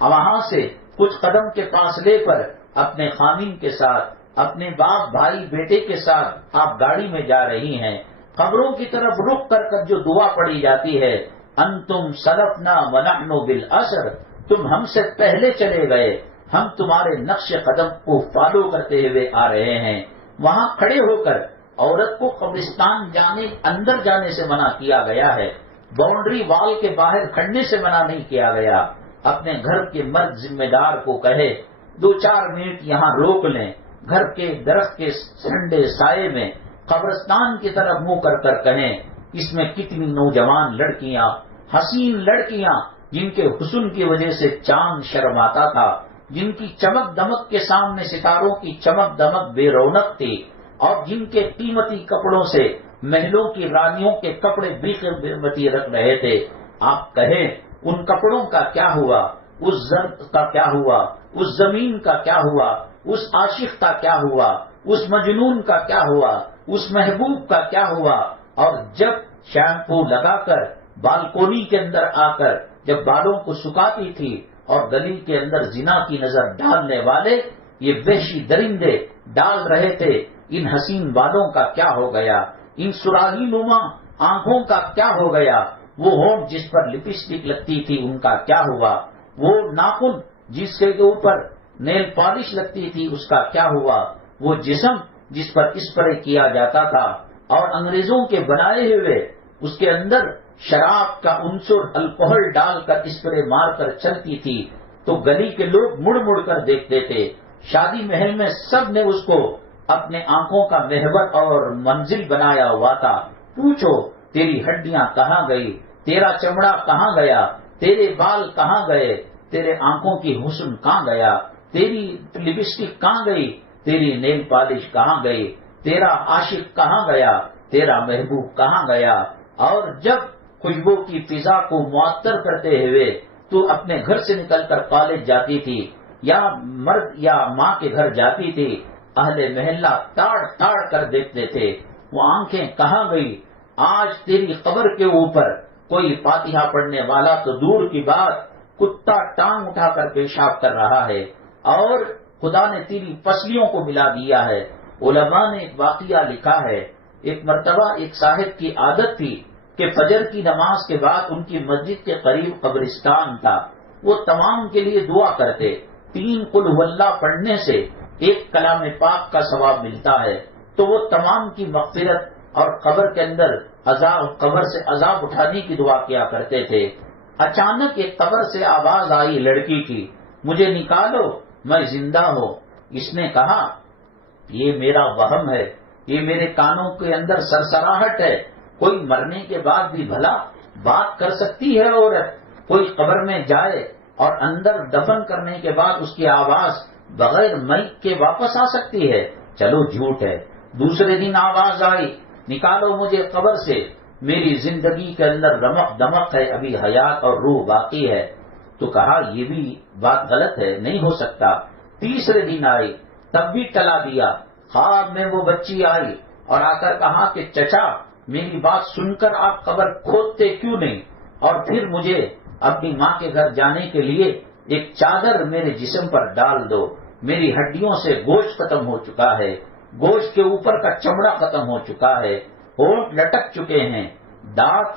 وہاں سے کچھ قدم کے فاصلے پر اپنے خامین کے ساتھ، اپنے باپ بھائی بیٹے کے ساتھ آپ گاڑی میں جا رہی ہیں، قبروں کی طرف رخ کر کر جو دعا پڑھی جاتی ہے، انتم سلفنا ونحن بالاسر، تم ہم سے پہلے چلے گئے، ہم تمہارے نقش قدم کو فالو کرتے ہوئے آ رہے ہیں۔ وہاں کھڑے ہو کر عورت کو قبرستان اندر جانے سے منع کیا گیا ہے، باؤنڈری وال کے باہر کھڑنے سے منع نہیں کیا گیا۔ اپنے گھر کے مرد ذمہ دار کو کہے 2-4 منٹ یہاں روک لیں، گھر کے درخت کے ٹھنڈے سائے میں قبرستان کی طرف منہ کر کر کہیں اس میں کتنی نوجوان لڑکیاں، حسین لڑکیاں، جن کے حسن کی وجہ سے چاند شرماتا تھا، جن کی چمک دمک کے سامنے ستاروں کی چمک دمک بے رونق تھی، اور جن کے قیمتی کپڑوں سے محلوں کی رانیوں کے کپڑے بھی قیمتی رکھ رہے تھے، آپ کہیں ان کپڑوں کا کیا ہوا، اس زرد کا کیا ہوا، اس زمین کا کیا ہوا، اس عاشق کا کیا ہوا، اس مجنون کا کیا ہوا، اس محبوب کا کیا ہوا، اور جب شیمپو لگا کر بالکونی کے اندر آ کر جب بالوں کو سکھاتی تھی اور گلی کے اندر زنا کی نظر ڈالنے والے یہ وحشی درندے ڈال رہے تھے، ان حسین بالوں کا کیا ہو گیا؟ ان سراہی نما آنکھوں کا کیا ہو گیا؟ وہ ہونٹ جس پر لپسٹک لگتی تھی ان کا کیا ہوا؟ وہ ناخن جس کے اوپر نیل پالش لگتی تھی اس کا کیا ہوا؟ وہ جسم جس پر اسپرے کیا جاتا تھا اور انگریزوں کے بنائے ہوئے اس کے اندر شراب کا عنصر الکوہل ڈال کر اسپرے مار کر چلتی تھی تو گلی کے لوگ مڑ مڑ کر دیکھتے تھے۔ شادی محل میں سب نے اس کو اپنے آنکھوں کا محور اور منزل بنایا ہوا تھا۔ پوچھو تیری ہڈیاں کہاں گئی؟ تیرا چمڑا کہاں گیا؟ تیرے بال کہاں گئے؟ تیرے آنکھوں کی حسن کہاں گیا؟ تیری لپسٹک کہاں گئی؟ تیری نیل پالش کہاں گئی؟ تیرا عاشق کہاں گیا؟ تیرا محبوب کہاں گیا؟ اور جب خوشبو کی فضا کو معطر کرتے ہوئے تو اپنے گھر سے نکل کر کالج جاتی تھی یا مرد یا ماں کے گھر جاتی تھی، اہل محلہ تاڑ تاڑ کر دیکھتے تھے وہ آنکھیں کہاں گئی؟ آج تیری قبر کے اوپر کوئی فاتحہ پڑھنے والا تو دور کی بات، کتا ٹانگ اٹھا کر پیشاب کر رہا ہے اور خدا نے تیری پسلیوں کو ملا دیا ہے۔ علماء نے ایک واقعہ لکھا ہے، ایک مرتبہ ایک صاحب کی عادت تھی کہ فجر کی نماز کے بعد ان کی مسجد کے قریب قبرستان تھا، وہ تمام کے لیے دعا کرتے، 3 قل هو اللہ پڑھنے سے 1 کلام پاک کا ثواب ملتا ہے، تو وہ تمام کی مغفرت اور قبر کے اندر قبر سے عذاب اٹھانے کی دعا کیا کرتے تھے۔ اچانک ایک قبر سے آواز آئی لڑکی کی، مجھے نکالو میں زندہ ہوں۔ اس نے کہا یہ میرا وہم ہے، یہ میرے کانوں کے اندر سرسراہٹ ہے، کوئی مرنے کے بعد بھی بھلا بات کر سکتی ہے عورت؟ کوئی قبر میں جائے اور اندر دفن کرنے کے بعد اس کی آواز بغیر میت کے واپس آ سکتی ہے؟ چلو جھوٹ ہے۔ دوسرے دن آواز آئی نکالو مجھے قبر سے، میری زندگی کے اندر رمق دمق ہے، ابھی حیات اور روح باقی ہے۔ تو کہا یہ بھی بات غلط ہے، نہیں ہو سکتا۔ تیسرے دن آئی تب بھی ٹلا دیا۔ خواب میں وہ بچی آئی اور آ کر کہا کہ چچا میری بات سن کر آپ قبر کھودتے کیوں نہیں؟ اور پھر مجھے اپنی ماں کے گھر جانے کے لیے ایک چادر میرے جسم پر ڈال دو، میری ہڈیوں سے گوشت ختم ہو چکا ہے، گوشت کے اوپر کا چمڑا ختم ہو چکا ہے، ہونٹ لٹک چکے ہیں، دانت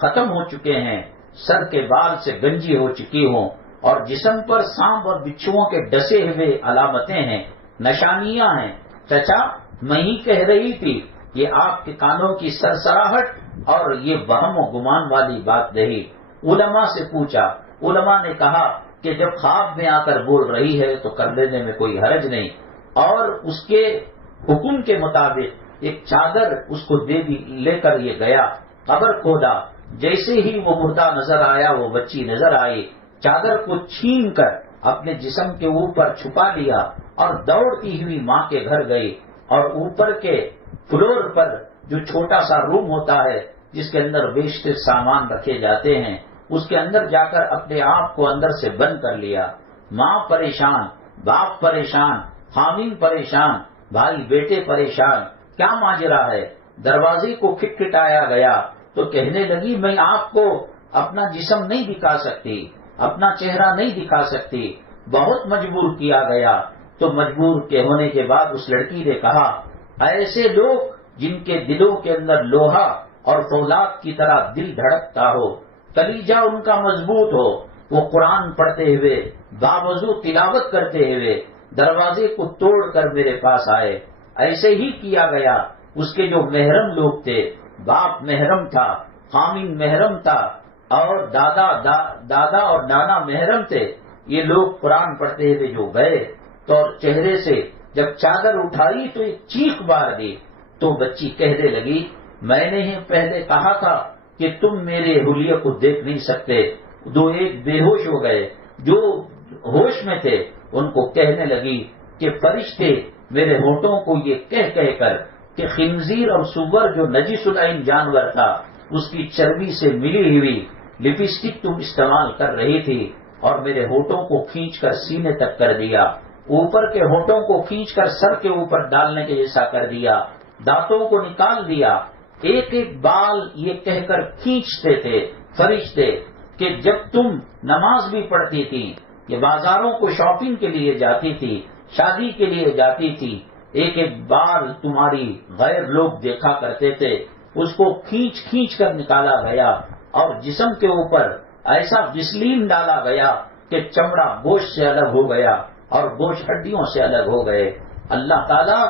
ختم ہو چکے ہیں، سر کے بال سے گنجی ہو چکی ہوں اور جسم پر سانپ اور بچھوؤں کے ڈسے ہوئے علامتیں ہیں، نشانیاں ہیں۔ چچا میں ہی کہہ رہی تھی، یہ آپ کے کانوں کی سرسراہٹ اور یہ وہم و گمان والی بات نہیں۔ علماء سے پوچھا، علماء نے کہا کہ جب خواب میں آ کر بول رہی ہے تو کر لینے میں کوئی حرج نہیں، اور اس کے حکم کے مطابق ایک چادر اس کو لے کر یہ گیا، قبر کھودا، جیسے ہی وہ مردہ نظر آیا وہ بچی نظر آئی، چادر کو چھین کر اپنے جسم کے اوپر چھپا لیا اور دوڑتی ہوئی ماں کے گھر گئی، اور اوپر کے فلور پر جو چھوٹا سا روم ہوتا ہے جس کے اندر بیشتر سامان رکھے جاتے ہیں، اس کے اندر جا کر اپنے آپ کو اندر سے بند کر لیا۔ ماں پریشان، باپ پریشان، خامن پریشان، بھائی بیٹے پریشان، کیا ماجرا ہے؟ دروازے کو کھٹکھٹایا گیا تو کہنے لگی میں آپ کو اپنا جسم نہیں دکھا سکتی، اپنا چہرہ نہیں دکھا سکتی، بہت مجبور کیا گیا۔ تو مجبور کے ہونے کے بعد اس لڑکی نے کہا ایسے لوگ جن کے دلوں کے اندر لوہا اور فولاد کی طرح دل دھڑکتا ہو، کلیجہ ان کا مضبوط ہو، وہ قرآن پڑھتے ہوئے باوضو تلاوت کرتے ہوئے دروازے کو توڑ کر میرے پاس آئے۔ ایسے ہی کیا گیا۔ اس کے جو محرم لوگ تھے، باپ محرم تھا، خامن محرم تھا اور دادا اور نانا محرم تھے، یہ لوگ قرآن پڑھتے ہوئے جو گئے تو چہرے سے جب چادر اٹھائی تو ایک چیخ مار دی، تو بچی کہنے لگی میں نے ہی پہلے کہا تھا کہ تم میرے حلیے کو دیکھ نہیں سکتے۔ دو ایک بے ہوش ہو گئے، جو ہوش میں تھے ان کو کہنے لگی کہ فرشتے میرے ہونٹوں کو یہ کہہ کر کہ خنزیر اور سور جو نجس العین جانور تھا اس کی چربی سے ملی ہوئی لپسٹک تم استعمال کر رہی تھی اور میرے ہونٹوں کو کھینچ کر سینے تک کر دیا، اوپر کے ہونٹوں کو کھینچ کر سر کے اوپر ڈالنے کے جیسا کر دیا، دانتوں کو نکال دیا، ایک ایک بال یہ کہہ کر کھینچتے تھے فرشتے کہ جب تم نماز بھی پڑھتی تھی، یہ بازاروں کو شاپنگ کے لیے جاتی تھی، شادی کے لیے جاتی تھی، ایک ایک بال تمہاری غیر لوگ دیکھا کرتے تھے، اس کو کھینچ کھینچ کر نکالا گیا اور جسم کے اوپر ایسا غسلین ڈالا گیا کہ چمڑا گوشت سے الگ ہو گیا اور گوشت ہڈیوں سے الگ ہو گئے۔ اللہ تعالیٰ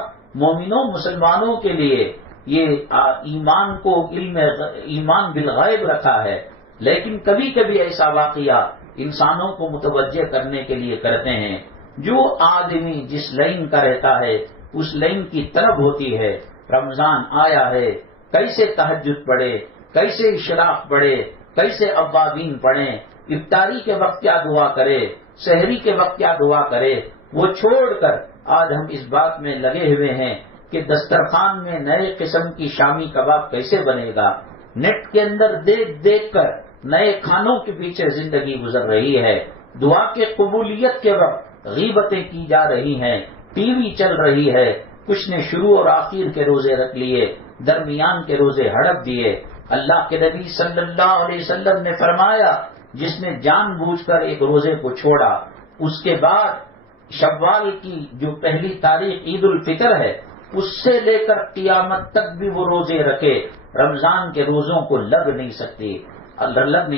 مومنوں مسلمانوں کے لیے یہ ایمان کو ایمان بالغیب رکھا ہے، لیکن کبھی کبھی ایسا واقعہ انسانوں کو متوجہ کرنے کے لیے کرتے ہیں۔ جو آدمی جس لائن کا رہتا ہے اس لائن کی طلب ہوتی ہے۔ رمضان آیا ہے، کیسے تہجد پڑھے، کیسے اشراق پڑھے، کیسے اوابین پڑھیں، افطاری کے وقت کیا دعا کرے، سحری کے وقت کیا دعا کرے، وہ چھوڑ کر آج ہم اس بات میں لگے ہوئے ہیں کہ دسترخوان میں نئے قسم کی شامی کباب کیسے بنے گا۔ نیٹ کے اندر دیکھ دیکھ کر نئے کھانوں کے پیچھے زندگی گزر رہی ہے۔ دعا کے قبولیت کے وقت غیبتیں کی جا رہی ہیں، ٹی وی چل رہی ہے، کچھ نے شروع اور آخر کے روزے رکھ لیے، درمیان کے روزے ہڑپ دیے۔ اللہ کے نبی صلی اللہ علیہ وسلم نے فرمایا جس نے جان بوجھ کر ایک روزے کو چھوڑا، اس کے بعد شوال کی جو پہلی تاریخ عید الفطر ہے اس سے لے کر قیامت تک بھی وہ روزے رکھے، رمضان کے روزوں کو لگ نہیں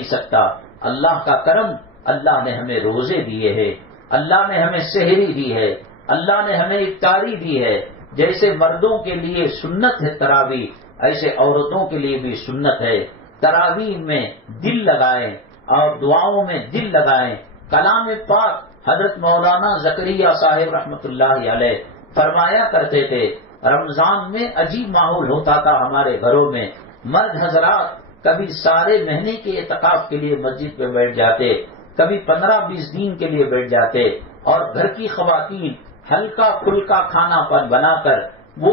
سکتا۔ اللہ کا کرم، اللہ نے ہمیں روزے دیے ہیں، اللہ نے ہمیں سحری دی ہے، اللہ نے ہمیں افطاری دی ہے۔ جیسے مردوں کے لیے سنت ہے تراویح، ایسے عورتوں کے لیے بھی سنت ہے۔ تراویح میں دل لگائیں اور دعاؤں میں دل لگائیں۔ کلام پاک حضرت مولانا زکریا صاحب رحمۃ اللہ علیہ فرمایا کرتے تھے، رمضان میں عجیب ماحول ہوتا تھا ہمارے گھروں میں۔ مرد حضرات کبھی سارے مہینے کے اعتکاف کے لیے مسجد پہ بیٹھ جاتے، کبھی 15-20 دن کے لیے بیٹھ جاتے، اور گھر کی خواتین ہلکا پھلکا کھانا بنا کر وہ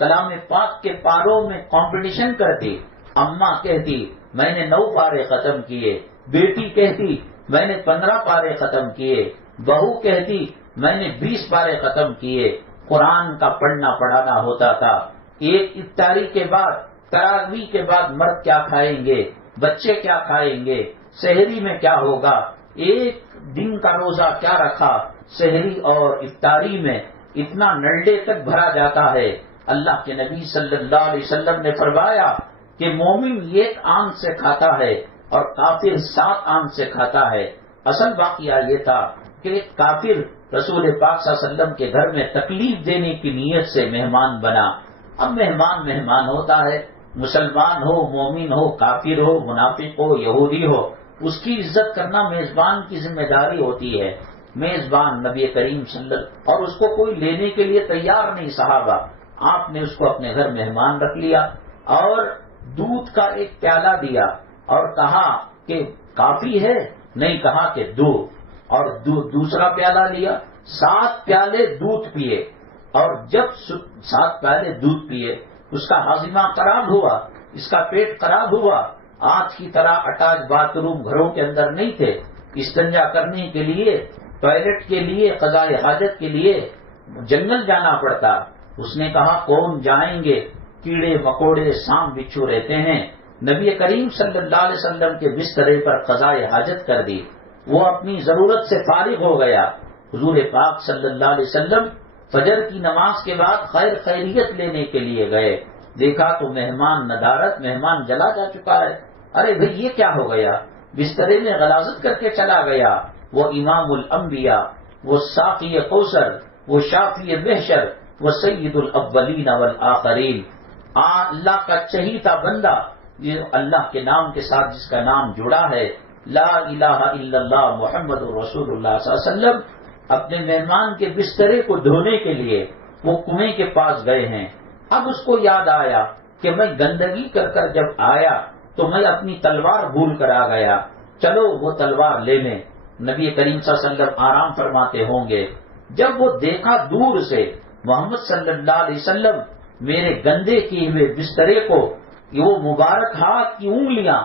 کلام پاک کے پاروں میں کمپٹیشن کرتی۔ اماں کہتی میں نے 9 پارے ختم کیے، بیٹی کہتی میں نے 15 پارے ختم کیے، بہو کہتی میں نے 20 پارے ختم کیے۔ قرآن کا پڑھنا پڑھانا ہوتا تھا۔ ایک افطاری کے بعد، تراویح کے بعد مرد کیا کھائیں گے، بچے کیا کھائیں گے، سحری میں کیا ہوگا، ایک دن کا روزہ کیا رکھا، سحری اور افطاری میں اتنا نلڈے تک بھرا جاتا ہے۔ اللہ کے نبی صلی اللہ علیہ وسلم نے فرمایا کہ مومن 1 آنت سے کھاتا ہے اور کافر 7 آنت سے کھاتا ہے۔ اصل واقعہ یہ تھا کہ ایک کافر رسول پاک صلی اللہ علیہ وسلم کے گھر میں تکلیف دینے کی نیت سے مہمان بنا۔ اب مہمان ہوتا ہے، مسلمان ہو، مومن ہو، کافر ہو، منافق ہو، یہودی ہو، اس کی عزت کرنا میزبان کی ذمہ داری ہوتی ہے۔ میزبان نبی کریم صلی اللہ علیہ وسلم، اور اس کو کوئی لینے کے لیے تیار نہیں صحابہ، آپ نے اس کو اپنے گھر مہمان رکھ لیا اور دودھ کا ایک پیالہ دیا اور کہا کہ کافی ہے، نہیں کہا کہ 2، اور دوسرا پیالہ لیا، 7 پیالے دودھ پیے، اور جب 7 پیالے دودھ پیے اس کا ہاضمہ خراب ہوا، اس کا پیٹ خراب ہوا۔ آج کی طرح اٹیچ باتھ روم گھروں کے اندر نہیں تھے، استنجا کرنے کے لیے، ٹوائلٹ کے لیے، قضاء حاجت کے لیے جنگل جانا پڑتا۔ اس نے کہا کون جائیں گے، کیڑے مکوڑے سانپ بچھو رہتے ہیں۔ نبی کریم صلی اللہ علیہ وسلم کے بسترے پر قضاء حاجت کر دی، وہ اپنی ضرورت سے فارغ ہو گیا۔ حضور پاک صلی اللہ علیہ وسلم فجر کی نماز کے بعد خیریت لینے کے لیے گئے، دیکھا تو مہمان ندارت، مہمان جلا جا چکا ہے۔ ارے بھئی یہ کیا ہو گیا، بسترے میں غلاظت کر کے چلا گیا۔ وہ امام الانبیاء، وہ ساقی کوثر، وہ شافی محشر، وہ سید الاولین والآخرین، اللہ کا چہیتا بندہ، اللہ کے نام کے ساتھ جس کا نام جڑا ہے، لا الہ الا اللہ محمد رسول اللہ صلی اللہ علیہ وسلم، اپنے مہمان کے بسترے کو دھونے کے لیے وہ کنویں کے پاس گئے ہیں۔ اب اس کو یاد آیا کہ میں گندگی کر کر جب آیا تو میں اپنی تلوار بھول کر آ گیا، چلو وہ تلوار لے لیں۔ نبی کریم صلی اللہ علیہ وسلم آرام فرماتے ہوں گے، جب وہ دیکھا دور سے محمد صلی اللہ علیہ وسلم میرے گندے کیے ہوئے بسترے کو، وہ مبارک ہاتھ کی انگلیاں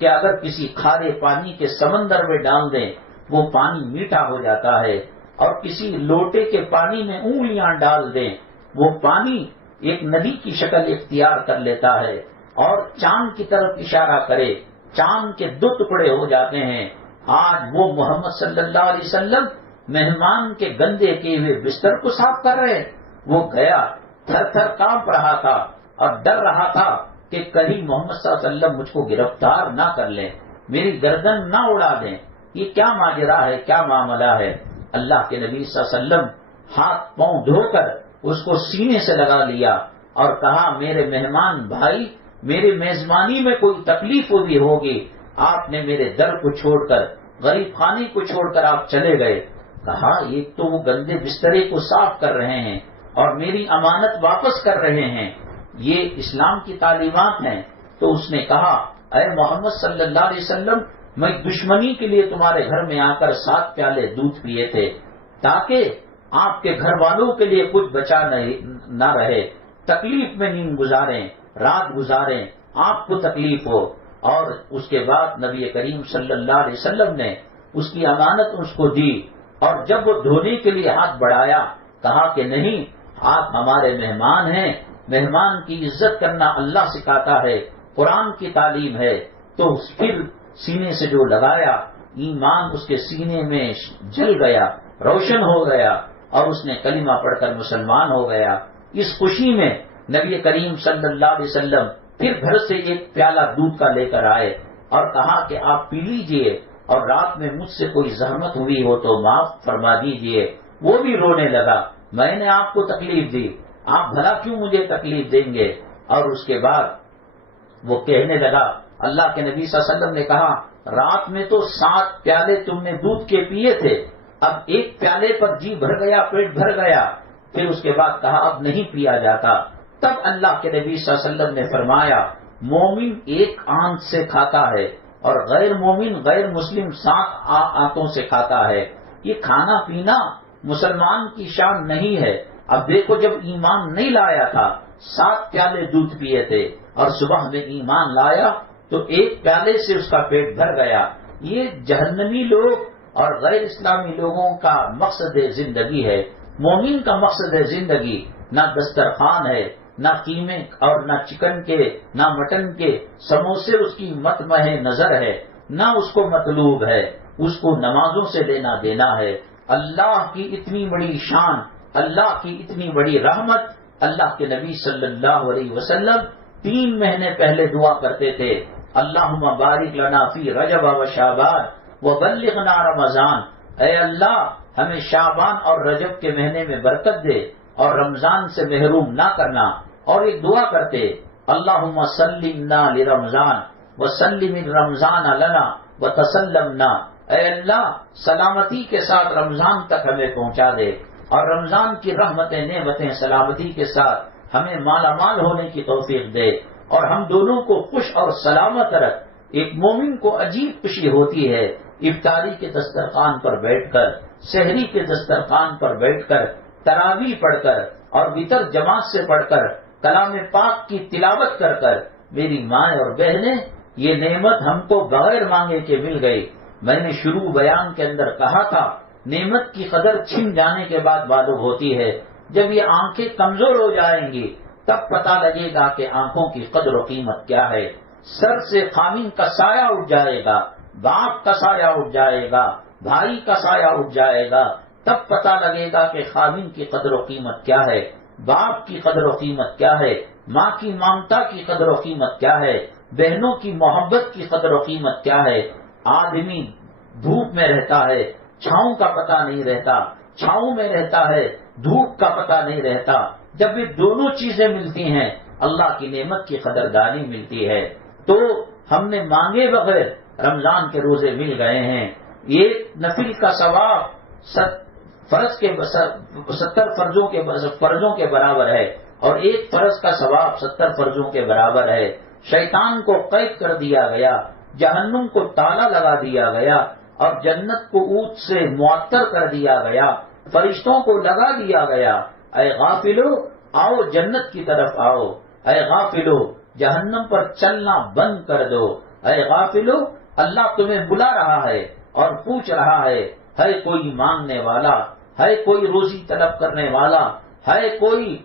کہ اگر کسی کھارے پانی کے سمندر میں ڈال دیں وہ پانی میٹھا ہو جاتا ہے، اور کسی لوٹے کے پانی میں انگلیاں ڈال دیں وہ پانی ایک نبی کی شکل اختیار کر لیتا ہے اور چاند کی طرف اشارہ کرے، چاند کے 2 ٹکڑے ہو جاتے ہیں۔ آج وہ محمد صلی اللہ علیہ وسلم مہمان کے گندے کیے ہوئے بستر کو صاف کر رہے، وہ گیا تھر تھر کانپ رہا تھا اور ڈر رہا تھا کہ کہیں محمد صلی اللہ علیہ وسلم مجھ کو گرفتار نہ کر لیں، میری گردن نہ اڑا دیں، یہ کیا ماجرا ہے، کیا معاملہ ہے۔ اللہ کے نبی صلی اللہ علیہ وسلم ہاتھ پاؤں دھو کر اس کو سینے سے لگا لیا اور کہا میرے مہمان بھائی، میری میزبانی میں کوئی تکلیف ہوئی ہوگی، آپ نے میرے در کو چھوڑ کر، غریب خانے کو چھوڑ کر آپ چلے گئے۔ کہا ایک تو وہ گندے بسترے کو صاف کر رہے ہیں اور میری امانت واپس کر رہے ہیں، یہ اسلام کی تعلیمات ہیں۔ تو اس نے کہا اے محمد صلی اللہ علیہ وسلم، میں دشمنی کے لیے تمہارے گھر میں آ کر 7 پیالے دودھ پیے تھے تاکہ آپ کے گھر والوں کے لیے کچھ بچا نہ رہے، تکلیف میں نیند گزاریں، رات گزاریں، آپ کو تکلیف ہو۔ اور اس کے بعد نبی کریم صلی اللہ علیہ وسلم نے اس کی امانت اس کو دی، اور جب وہ دھونے کے لیے ہاتھ بڑھایا کہا کہ نہیں، آپ ہمارے مہمان ہیں، مہمان کی عزت کرنا اللہ سکھاتا ہے، قرآن کی تعلیم ہے۔ تو پھر سینے سے جو لگایا، ایمان اس کے سینے میں جل گیا، روشن ہو گیا، اور اس نے کلمہ پڑھ کر مسلمان ہو گیا۔ اس خوشی میں نبی کریم صلی اللہ علیہ وسلم پھر گھر سے ایک پیالہ دودھ کا لے کر آئے اور کہا کہ آپ پی لیجئے، اور رات میں مجھ سے کوئی زحمت ہوئی ہو تو معاف فرما دیجئے۔ وہ بھی رونے لگا، میں نے آپ کو تکلیف دی، آپ بھلا کیوں مجھے تکلیف دیں گے؟ اور اس کے بعد وہ کہنے لگا، اللہ کے نبی صلی اللہ علیہ وسلم نے کہا رات میں تو 7 پیالے تم نے دودھ کے پیے تھے، اب ایک پیالے پر جی بھر گیا، پیٹ بھر گیا۔ پھر اس کے بعد کہا اب نہیں پیا جاتا۔ تب اللہ کے نبی صلی اللہ علیہ وسلم نے فرمایا مومن ایک آنت سے کھاتا ہے اور غیر مومن غیر مسلم 7 آنتوں سے کھاتا ہے۔ یہ کھانا پینا مسلمان کی شان نہیں ہے۔ اب دیکھو جب ایمان نہیں لایا تھا 7 پیالے دودھ پیے تھے، اور صبح میں ایمان لایا تو ایک پیالے سے اس کا پیٹ بھر گیا۔ یہ جہنمی لوگ اور غیر اسلامی لوگوں کا مقصد زندگی ہے۔ مومن کا مقصد زندگی نہ دسترخوان ہے، نہ قیمے اور نہ چکن کے، نہ مٹن کے، سموسے اس کی مطمع نظر ہے، نہ اس کو مطلوب ہے، اس کو نمازوں سے لینا دینا ہے۔ اللہ کی اتنی بڑی شان، اللہ کی اتنی بڑی رحمت، اللہ کے نبی صلی اللہ علیہ وسلم 3 مہینے پہلے دعا کرتے تھے، اللہم بارک لنا فی رجب و شعبان وبلغنا رمضان، اے اللہ ہمیں شعبان اور رجب کے مہینے میں برکت دے اور رمضان سے محروم نہ کرنا۔ اور ایک دعا کرتے اللہم سلمنا لرمضان وسلم رمضان لنا وتسلمنا، اے اللہ سلامتی کے ساتھ رمضان تک ہمیں پہنچا دے، اور رمضان کی رحمتیں نعمتیں سلامتی کے ساتھ ہمیں مالا مال ہونے کی توفیق دے، اور ہم دونوں کو خوش اور سلامت رکھ۔ ایک مومن کو عجیب خوشی ہوتی ہے افطاری کے دسترخوان پر بیٹھ کر، سحری کے دسترخوان پر بیٹھ کر، تراویح پڑھ کر اور وتر جماعت سے پڑھ کر، کلام پاک کی تلاوت کر کر۔ میری ماں اور بہنیں، یہ نعمت ہم کو بغیر مانگے کے مل گئی۔ میں نے شروع بیان کے اندر کہا تھا نعمت کی قدر چھن جانے کے بعد معلوم ہوتی ہے، جب یہ آنکھیں کمزور ہو جائیں گی تب پتہ لگے گا کہ آنکھوں کی قدر و قیمت کیا ہے۔ سر سے خامن کا سایہ اٹھ جائے گا، باپ کا سایہ اٹھ جائے گا، بھائی کا سایہ اٹھ جائے گا، تب پتہ لگے گا کہ خامن کی قدر و قیمت کیا ہے، باپ کی قدر و قیمت کیا ہے، ماں کی ممتا کی قدر و قیمت کیا ہے، بہنوں کی محبت کی قدر و قیمت کیا ہے۔ آدمی دھوپ میں رہتا ہے، چھاؤں کا پتہ نہیں رہتا، چھاؤں میں رہتا ہے، دھوپ کا پتہ نہیں رہتا۔ جب یہ دونوں چیزیں ملتی ہیں اللہ کی نعمت کی قدردانی ملتی ہے۔ تو ہم نے مانگے بغیر رمضان کے روزے مل گئے ہیں۔ ایک نفل کا ثواب 70 فرضوں کے برابر ہے، اور ایک فرض کا ثواب 70 فرضوں کے برابر ہے۔ شیطان کو قید کر دیا گیا، جہنم کو تالا لگا دیا گیا، اور جنت کو اونٹ سے معطر کر دیا گیا، فرشتوں کو لگا دیا گیا۔ اے غافلو آؤ جنت کی طرف آؤ، اے غافلو جہنم پر چلنا بند کر دو، اے غافلو اللہ تمہیں بلا رہا ہے اور پوچھ رہا ہے کوئی مانگنے والا، ہے کوئی روزی طلب کرنے والا، ہے کوئی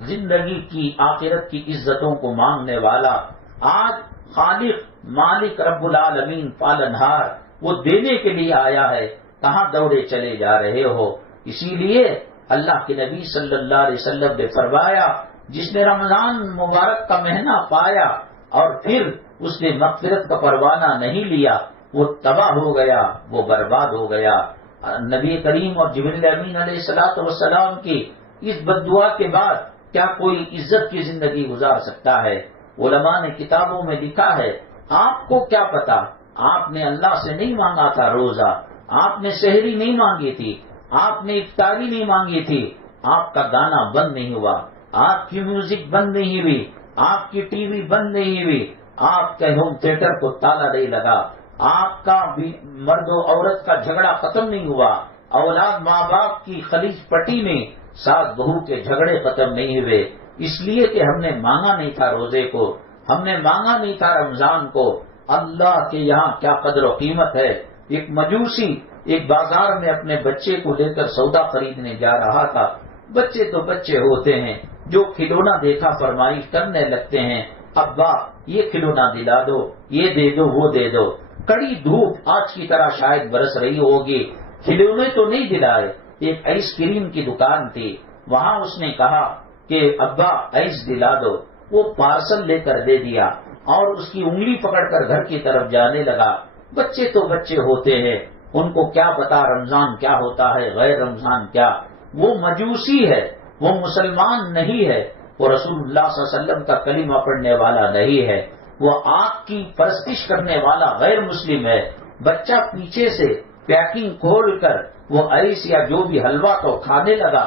زندگی کی آخرت کی عزتوں کو مانگنے والا، آج خالق مالک رب العالمین پالنہار وہ دینے کے لیے آیا ہے، کہاں دوڑے چلے جا رہے ہو؟ اسی لیے اللہ کے نبی صلی اللہ علیہ وسلم نے فرمایا، جس نے رمضان مبارک کا مہینہ پایا اور پھر اس نے مغفرت کا پروانہ نہیں لیا، وہ تباہ ہو گیا، وہ برباد ہو گیا۔ نبی کریم اور جبریل امین علیہ الصلوۃ والسلام کی اس بد دعا کے بعد کیا کوئی عزت کی زندگی گزار سکتا ہے؟ علماء نے کتابوں میں لکھا ہے، آپ کو کیا پتا، آپ نے اللہ سے نہیں مانگا تھا روزہ، آپ نے سحری نہیں مانگی تھی، آپ نے افطاری نہیں مانگی تھی، آپ کا گانا بند نہیں ہوا، آپ کی میوزک بند نہیں ہوئی، آپ کی ٹی وی بند نہیں ہوئی، آپ کے ہوم تھیٹر کو تالا نہیں لگا، آپ کا مرد و عورت کا جھگڑا ختم نہیں ہوا، اولاد ماں باپ کی خلیج پٹی میں ساس بہو کے جھگڑے ختم نہیں ہوئے، اس لیے کہ ہم نے مانگا نہیں تھا روزے کو، ہم نے مانگا نہیں تھا رمضان کو۔ اللہ کے یہاں کیا قدر و قیمت ہے۔ ایک مجوسی ایک بازار میں اپنے بچے کو لے کر سودا خریدنے جا رہا تھا۔ بچے تو بچے ہوتے ہیں، جو کھلونا دیکھا فرمائش کرنے لگتے ہیں، ابا یہ کھلونا دلا دو، یہ دے دو، وہ دے دو۔ کڑی دھوپ آج کی طرح شاید برس رہی ہوگی، کھلونے تو نہیں دلائے۔ ایک آئس کریم کی دکان تھی، وہاں اس نے کہا کہ ابا آئس دلا دو، وہ پارسل لے کر دے دیا اور اس کی انگلی پکڑ کر گھر کی طرف جانے لگا۔ بچے تو بچے ہوتے ہیں، ان کو کیا پتا رمضان کیا ہوتا ہے، غیر رمضان کیا۔ وہ مجوسی ہے، وہ مسلمان نہیں ہے، وہ رسول اللہ صلی اللہ علیہ وسلم کا کلمہ پڑھنے والا نہیں ہے، وہ آگ کی پرستش کرنے والا غیر مسلم ہے۔ بچہ پیچھے سے پیکنگ کھول کر وہ آئس یا جو بھی حلوہ تو کھانے لگا۔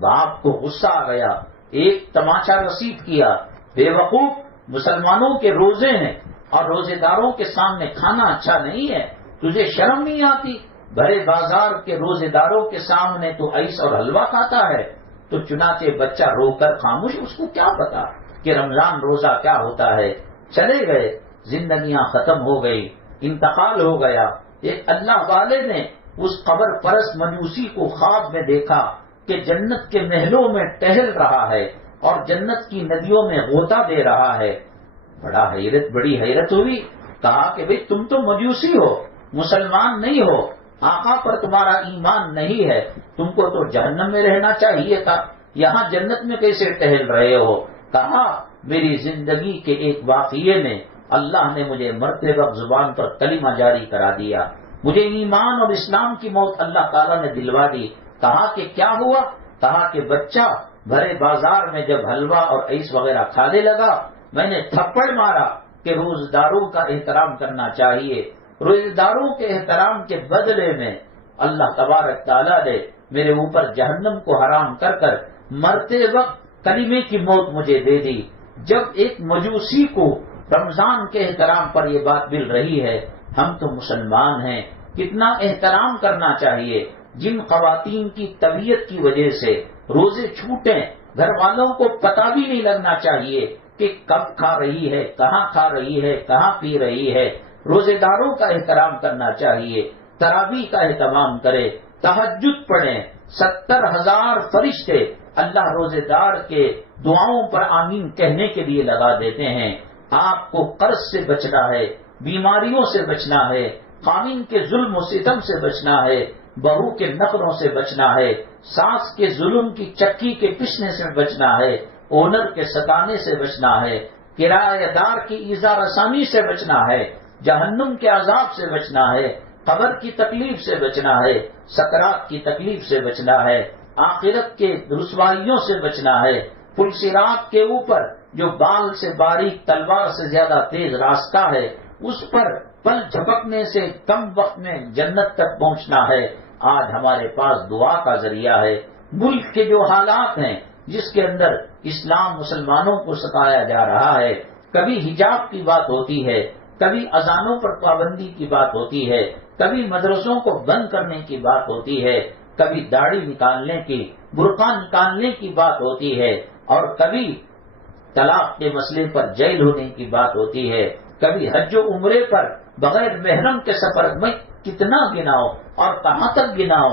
باپ کو غصہ آ گیا، ایک تماچا رسید کیا، بے وقوف، مسلمانوں کے روزے ہیں اور روزے داروں کے سامنے کھانا اچھا نہیں ہے، تجھے شرم نہیں آتی؟ بھرے بازار کے روزے داروں کے سامنے تو آئس اور حلوہ کھاتا ہے۔ تو چنانچہ بچہ رو کر خاموش، اس کو کیا پتا کہ رمضان روزہ کیا ہوتا ہے۔ چلے گئے، زندگیاں ختم ہو گئی، انتقال ہو گیا۔ ایک اللہ والے نے اس قبر پرست مجوسی کو خواب میں دیکھا کہ جنت کے محلوں میں ٹہل رہا ہے اور جنت کی ندیوں میں غوطہ دے رہا ہے۔ بڑی حیرت ہوئی، کہا کہ بھئی تم تو مجوسی ہو، مسلمان نہیں ہو، آقا پر تمہارا ایمان نہیں ہے، تم کو تو جہنم میں رہنا چاہیے تھا، یہاں جنت میں کیسے ٹہل رہے ہو؟ کہا میری زندگی کے ایک واقعے میں اللہ نے مجھے مرتے وقت زبان پر کلمہ جاری کرا دیا، مجھے ایمان اور اسلام کی موت اللہ تعالیٰ نے دلوا دی۔ کہا کہ کیا ہوا؟ کہا کہ بچہ بھرے بازار میں جب حلوہ اور آئس وغیرہ کھانے لگا، میں نے تھپڑ مارا کہ روزداروں کا احترام کرنا چاہیے۔ روزداروں کے احترام کے بدلے میں اللہ تبارک تعالیٰ نے میرے اوپر جہنم کو حرام کر کر مرتے وقت کلمے کی موت مجھے دے دی۔ جب ایک مجوسی کو رمضان کے احترام پر یہ بات مل رہی ہے، ہم تو مسلمان ہیں، کتنا احترام کرنا چاہیے۔ جن خواتین کی طبیعت کی وجہ سے روزے چھوٹیں، گھر والوں کو پتہ بھی نہیں لگنا چاہیے کہ کب کھا رہی ہے، کہاں کھا رہی ہے، کہاں پی رہی ہے۔ روزے داروں کا احترام کرنا چاہیے، تراویح کا اہتمام کرے، تہجد پڑھیں۔ 70,000 فرشتے اللہ روزے دار کے دعاؤں پر آمین کہنے کے لیے لگا دیتے ہیں۔ آپ کو قرض سے بچنا ہے، بیماریوں سے بچنا ہے، قانون کے ظلم و ستم سے بچنا ہے، بہو کے نخروں سے بچنا ہے، ساس کے ظلم کی چکی کے پسنے سے بچنا ہے، اونر کے ستانے سے بچنا ہے، کرایہ دار کی ایذا رسانی سے بچنا ہے، جہنم کے عذاب سے بچنا ہے، قبر کی تکلیف سے بچنا ہے، سکرات کی تکلیف سے بچنا ہے، آخرت کے رسوائیوں سے بچنا ہے، پل صراط کے اوپر جو بال سے باریک تلوار سے زیادہ تیز راستہ ہے، اس پر پل جھپکنے سے کم وقت میں جنت تک پہنچنا ہے۔ آج ہمارے پاس دعا کا ذریعہ ہے۔ ملک کے جو حالات ہیں جس کے اندر اسلام مسلمانوں کو ستایا جا رہا ہے، کبھی حجاب کی بات ہوتی ہے، کبھی اذانوں پر پابندی کی بات ہوتی ہے، کبھی مدرسوں کو بند کرنے کی بات ہوتی ہے، کبھی داڑھی نکالنے کی، برقع نکالنے کی بات ہوتی ہے، اور کبھی طلاق کے مسئلے پر جیل ہونے کی بات ہوتی ہے، کبھی حج و عمرے پر بغیر محرم کے سفر میں کتنا گناؤ اور کہاں تک گناؤ۔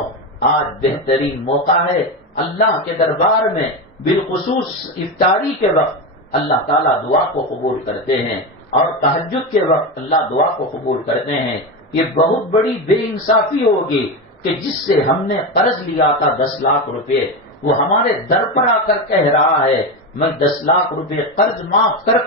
آج بہترین موقع ہے اللہ کے دربار میں بالخصوص افطاری کے وقت اللہ تعالیٰ دعا کو قبول کرتے ہیں، اور تہجد کے وقت اللہ دعا کو قبول کرتے ہیں۔ یہ بہت بڑی بے انصافی ہوگی کہ جس سے ہم نے قرض لیا تھا 10 لاکھ روپے، وہ ہمارے در پر آ کر کہہ رہا ہے میں 10 لاکھ روپے قرض معاف کر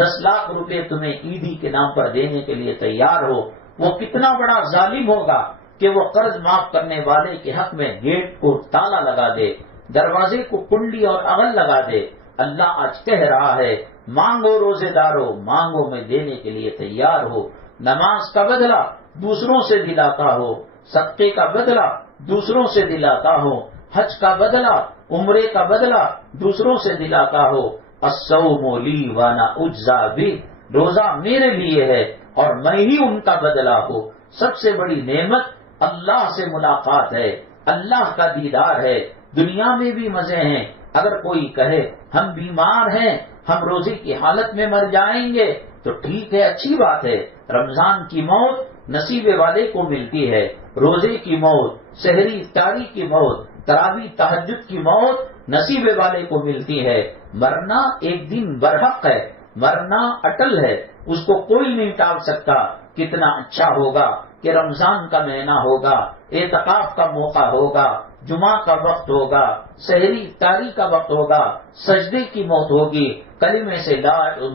10 لاکھ روپے تمہیں عیدی کے نام پر دینے کے لیے تیار ہو۔ وہ کتنا بڑا ظالم ہوگا کہ وہ قرض معاف کرنے والے کے حق میں گیٹ کو تالا لگا دے، دروازے کو کنڈی اور اغل لگا دے۔ اللہ آج کہہ رہا ہے مانگو روزے دارو، مانگو میں دینے کے لیے تیار ہو۔ نماز کا بدلہ دوسروں سے دلاتا ہو، صدقے کا بدلہ دوسروں سے دلاتا ہو، حج کا بدلہ، عمرے کا بدلہ دوسروں سے دلاتا ہو۔ الصوم لی وانا اجزا بھی، روزہ میرے لیے ہے اور میں ہی ان کا بدلہ ہوں۔ سب سے بڑی نعمت اللہ سے ملاقات ہے، اللہ کا دیدار ہے۔ دنیا میں بھی مزے ہیں۔ اگر کوئی کہے ہم بیمار ہیں، ہم روزے کی حالت میں مر جائیں گے، تو ٹھیک ہے، اچھی بات ہے۔ رمضان کی موت نصیب والے کو ملتی ہے، روزے کی موت، سحری افطاری کی موت، تراویح تہجد کی موت نصیب والے کو ملتی ہے۔ مرنا ایک دن برحق ہے، مرنا اٹل ہے، اس کو کوئی نہیں ٹال سکتا۔ کتنا اچھا ہوگا کہ رمضان کا مہینہ ہوگا، اعتکاف کا موقع ہوگا، جمعہ کا وقت ہوگا، سحری افطاری کا وقت ہوگا، سجدے کی موت ہوگی، کلمے سے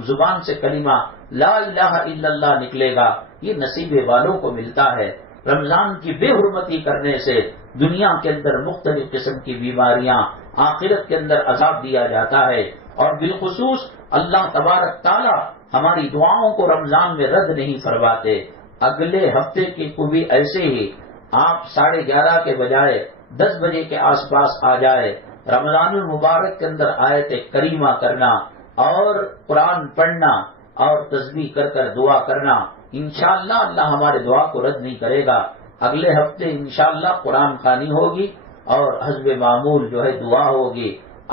زبان سے کلمہ لا الہ الا اللہ نکلے گا۔ یہ نصیب والوں کو ملتا ہے۔ رمضان کی بے حرمتی کرنے سے دنیا کے اندر مختلف قسم کی بیماریاں، آخرت کے اندر عذاب دیا جاتا ہے، اور بالخصوص اللہ تبارک تعالی ہماری دعاؤں کو رمضان میں رد نہیں فرماتے۔ اگلے ہفتے کی کو بھی ایسے ہی آپ 11:30 کے بجائے 10 بجے کے آس پاس آ جائے، رمضان المبارک کے اندر آیت کریمہ کرنا اور قرآن پڑھنا اور تسبیح کر دعا کرنا، انشاءاللہ اللہ ہمارے دعا کو رد نہیں کرے گا۔ اگلے ہفتے انشاءاللہ قرآن خوانی ہوگی اور حسب معمول جو ہے دعا ہوگی۔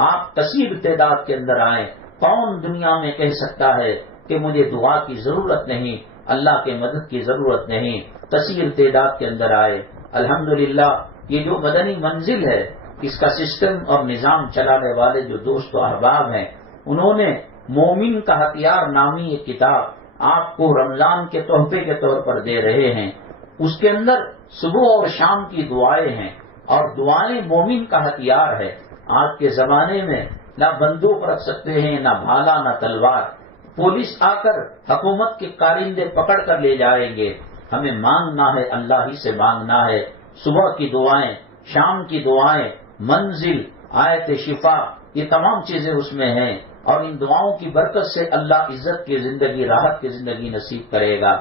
آپ کثیر تعداد کے اندر آئیں۔ کون دنیا میں کہہ سکتا ہے کہ مجھے دعا کی ضرورت نہیں، اللہ کے مدد کی ضرورت نہیں؟ کثیر تعداد کے اندر آئے۔ الحمدللہ یہ جو مدنی منزل ہے، اس کا سسٹم اور نظام چلانے والے جو دوست و احباب ہیں، انہوں نے مومن کا ہتھیار نامی ایک کتاب آپ کو رمضان کے تحفے کے طور پر دے رہے ہیں۔ اس کے اندر صبح اور شام کی دعائیں ہیں، اور دعائیں مومن کا ہتھیار ہے۔ آج کے زمانے میں نہ بندوق رکھ سکتے ہیں، نہ بھالا، نہ تلوار۔ پولیس آ کر حکومت کے کارندے پکڑ کر لے جائیں گے۔ ہمیں مانگنا ہے، اللہ ہی سے مانگنا ہے۔ صبح کی دعائیں، شام کی دعائیں، منزل، آیت شفا، یہ تمام چیزیں اس میں ہیں، اور ان دعاؤں کی برکت سے اللہ عزت کی زندگی، راحت کی زندگی نصیب کرے گا۔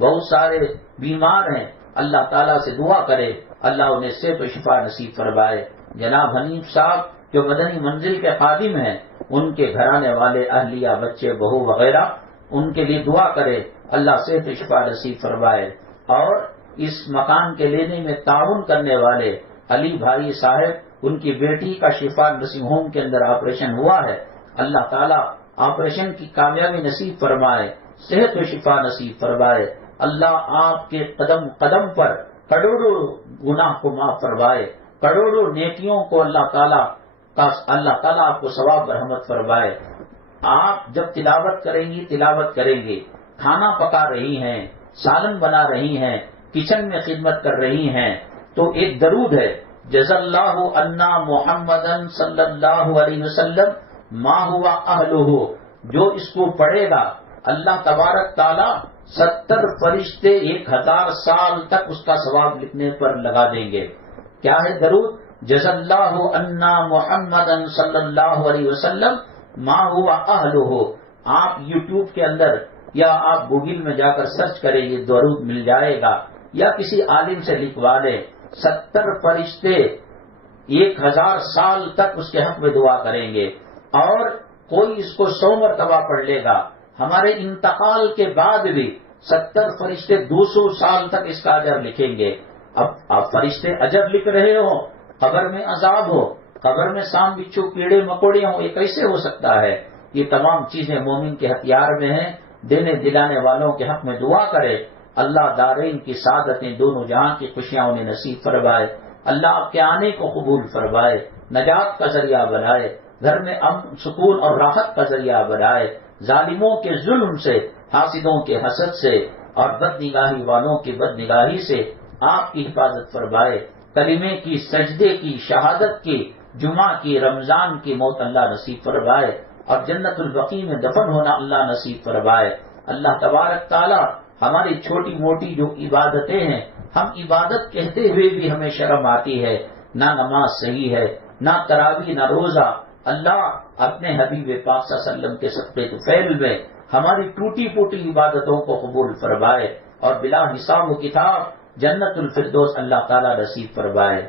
بہت سارے بیمار ہیں، اللہ تعالیٰ سے دعا کرے اللہ انہیں صحت و شفا نصیب فرمائے۔ جناب حنیف صاحب جو مدنی منزل کے خادم ہیں، ان کے گھرانے والے، اہلیہ، بچے، بہو وغیرہ، ان کے لیے دعا کرے اللہ صحت و شفا نصیب فرمائے۔ اور اس مکان کے لینے میں تعاون کرنے والے علی بھائی صاحب، ان کی بیٹی کا شفا نرسنگ ہوم کے اندر آپریشن ہوا ہے، اللہ تعالیٰ آپریشن کی کامیابی نصیب فرمائے، صحت و شفا نصیب فرمائے۔ اللہ آپ کے قدم قدم پر کروڑوں گناہ کو معاف فرمائے، کروڑوں نیکیوں کو اللہ تعالیٰ آپ کو ثواب رحمت فرمائے۔ آپ جب تلاوت کریں گے، کھانا پکا رہی ہیں، سالن بنا رہی ہیں، کچن میں خدمت کر رہی ہیں، تو ایک درود ہے، جزا اللہ عنا محمدن صلی اللہ علیہ وسلم ما ہوا اہلہ، جو اس کو پڑھے گا اللہ تبارک تعالی 70 فرشتے 1000 سال تک اس کا ثواب لکھنے پر لگا دیں گے۔ کیا ہے درود؟ جزا اللہ عنا محمدن صلی اللہ علیہ وسلم ما ہوا اہلہ۔ آپ یوٹیوب کے اندر یا آپ گوگل میں جا کر سرچ کریں، یہ درود مل جائے گا، یا کسی عالم سے لکھوا لیں۔ 70 فرشتے 1000 سال تک اس کے حق میں دعا کریں گے، اور کوئی اس کو 100 مرتبہ پڑھ لے گا، ہمارے انتقال کے بعد بھی 70 فرشتے 200 سال تک اس کا اجر لکھیں گے۔ اب آپ فرشتے اجر لکھ رہے ہو، قبر میں عذاب ہو، قبر میں سام بچھو کیڑے مکوڑے ہوں، یہ کیسے ہو سکتا ہے؟ یہ تمام چیزیں مومن کے ہتھیار میں ہیں۔ دینے دلانے والوں کے حق میں دعا کرے اللہ دارین کی سعادتیں، دونوں جہاں کی خوشیاں انہیں نصیب فرمائے، اللہ آپ کے آنے کو قبول فرمائے، نجات کا ذریعہ بنائے، گھر میں امن سکون اور راحت کا ذریعہ بنائے، ظالموں کے ظلم سے، حاسدوں کے حسد سے اور بد نگاہی والوں کی بد نگاہی سے آپ کی حفاظت فرمائے، کلمے کی، سجدے کی، شہادت کی، جمعہ کی، رمضان کی موت اللہ نصیب فرمائے اور جنت البقیع میں دفن ہونا اللہ نصیب فرمائے۔ اللہ تبارک تعالی ہماری چھوٹی موٹی جو عبادتیں ہیں، ہم عبادت کہتے ہوئے بھی ہمیں شرم آتی ہے، نہ نماز صحیح ہے، نہ تراویح، نہ روزہ۔ اللہ اپنے حبیب پاک صلی اللہ علیہ وسلم کے صدقے طفیل میں ہماری ٹوٹی پوٹی عبادتوں کو قبول فرمائے اور بلا حساب و کتاب جنت الفردوس اللہ تعالی نصیب فرمائے۔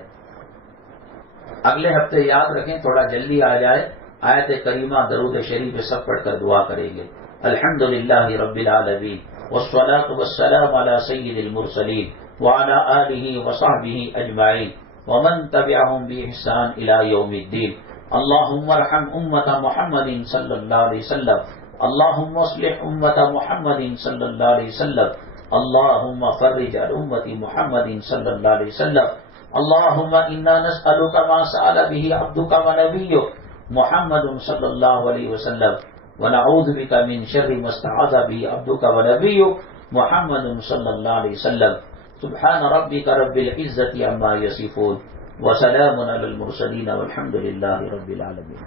اگلے ہفتے یاد رکھیں، تھوڑا جلدی آ جائے، آیت کریمہ درود شریف سب پڑھ کر دعا کریں گے۔ الحمدللہ رب العالمین والصلاة والسلام علی سید المرسلین وعلی آلہ وصحبہ اجمعین ومن تبعهم بإحسان الى یوم الدین۔ اللہم ارحم امت محمد صلی اللہ علیہ وسلم، اللہم اصلح امت محمد صلی اللہ علیہ وسلم، اللہم فرج عن امت محمد صلی اللہ علیہ وسلم، اللہم انا نسألک ما سأل به عبدک ونبیک محمد صلی اللہ علیہ وسلم ونعوذ بک من شر ما استعاذ به عبدک ونبیک محمد صلی اللہ علیہ وسلم۔ سبحان ربک رب العزة عما یصفون وسلام علی المرسلین والحمد للہ رب العالمین۔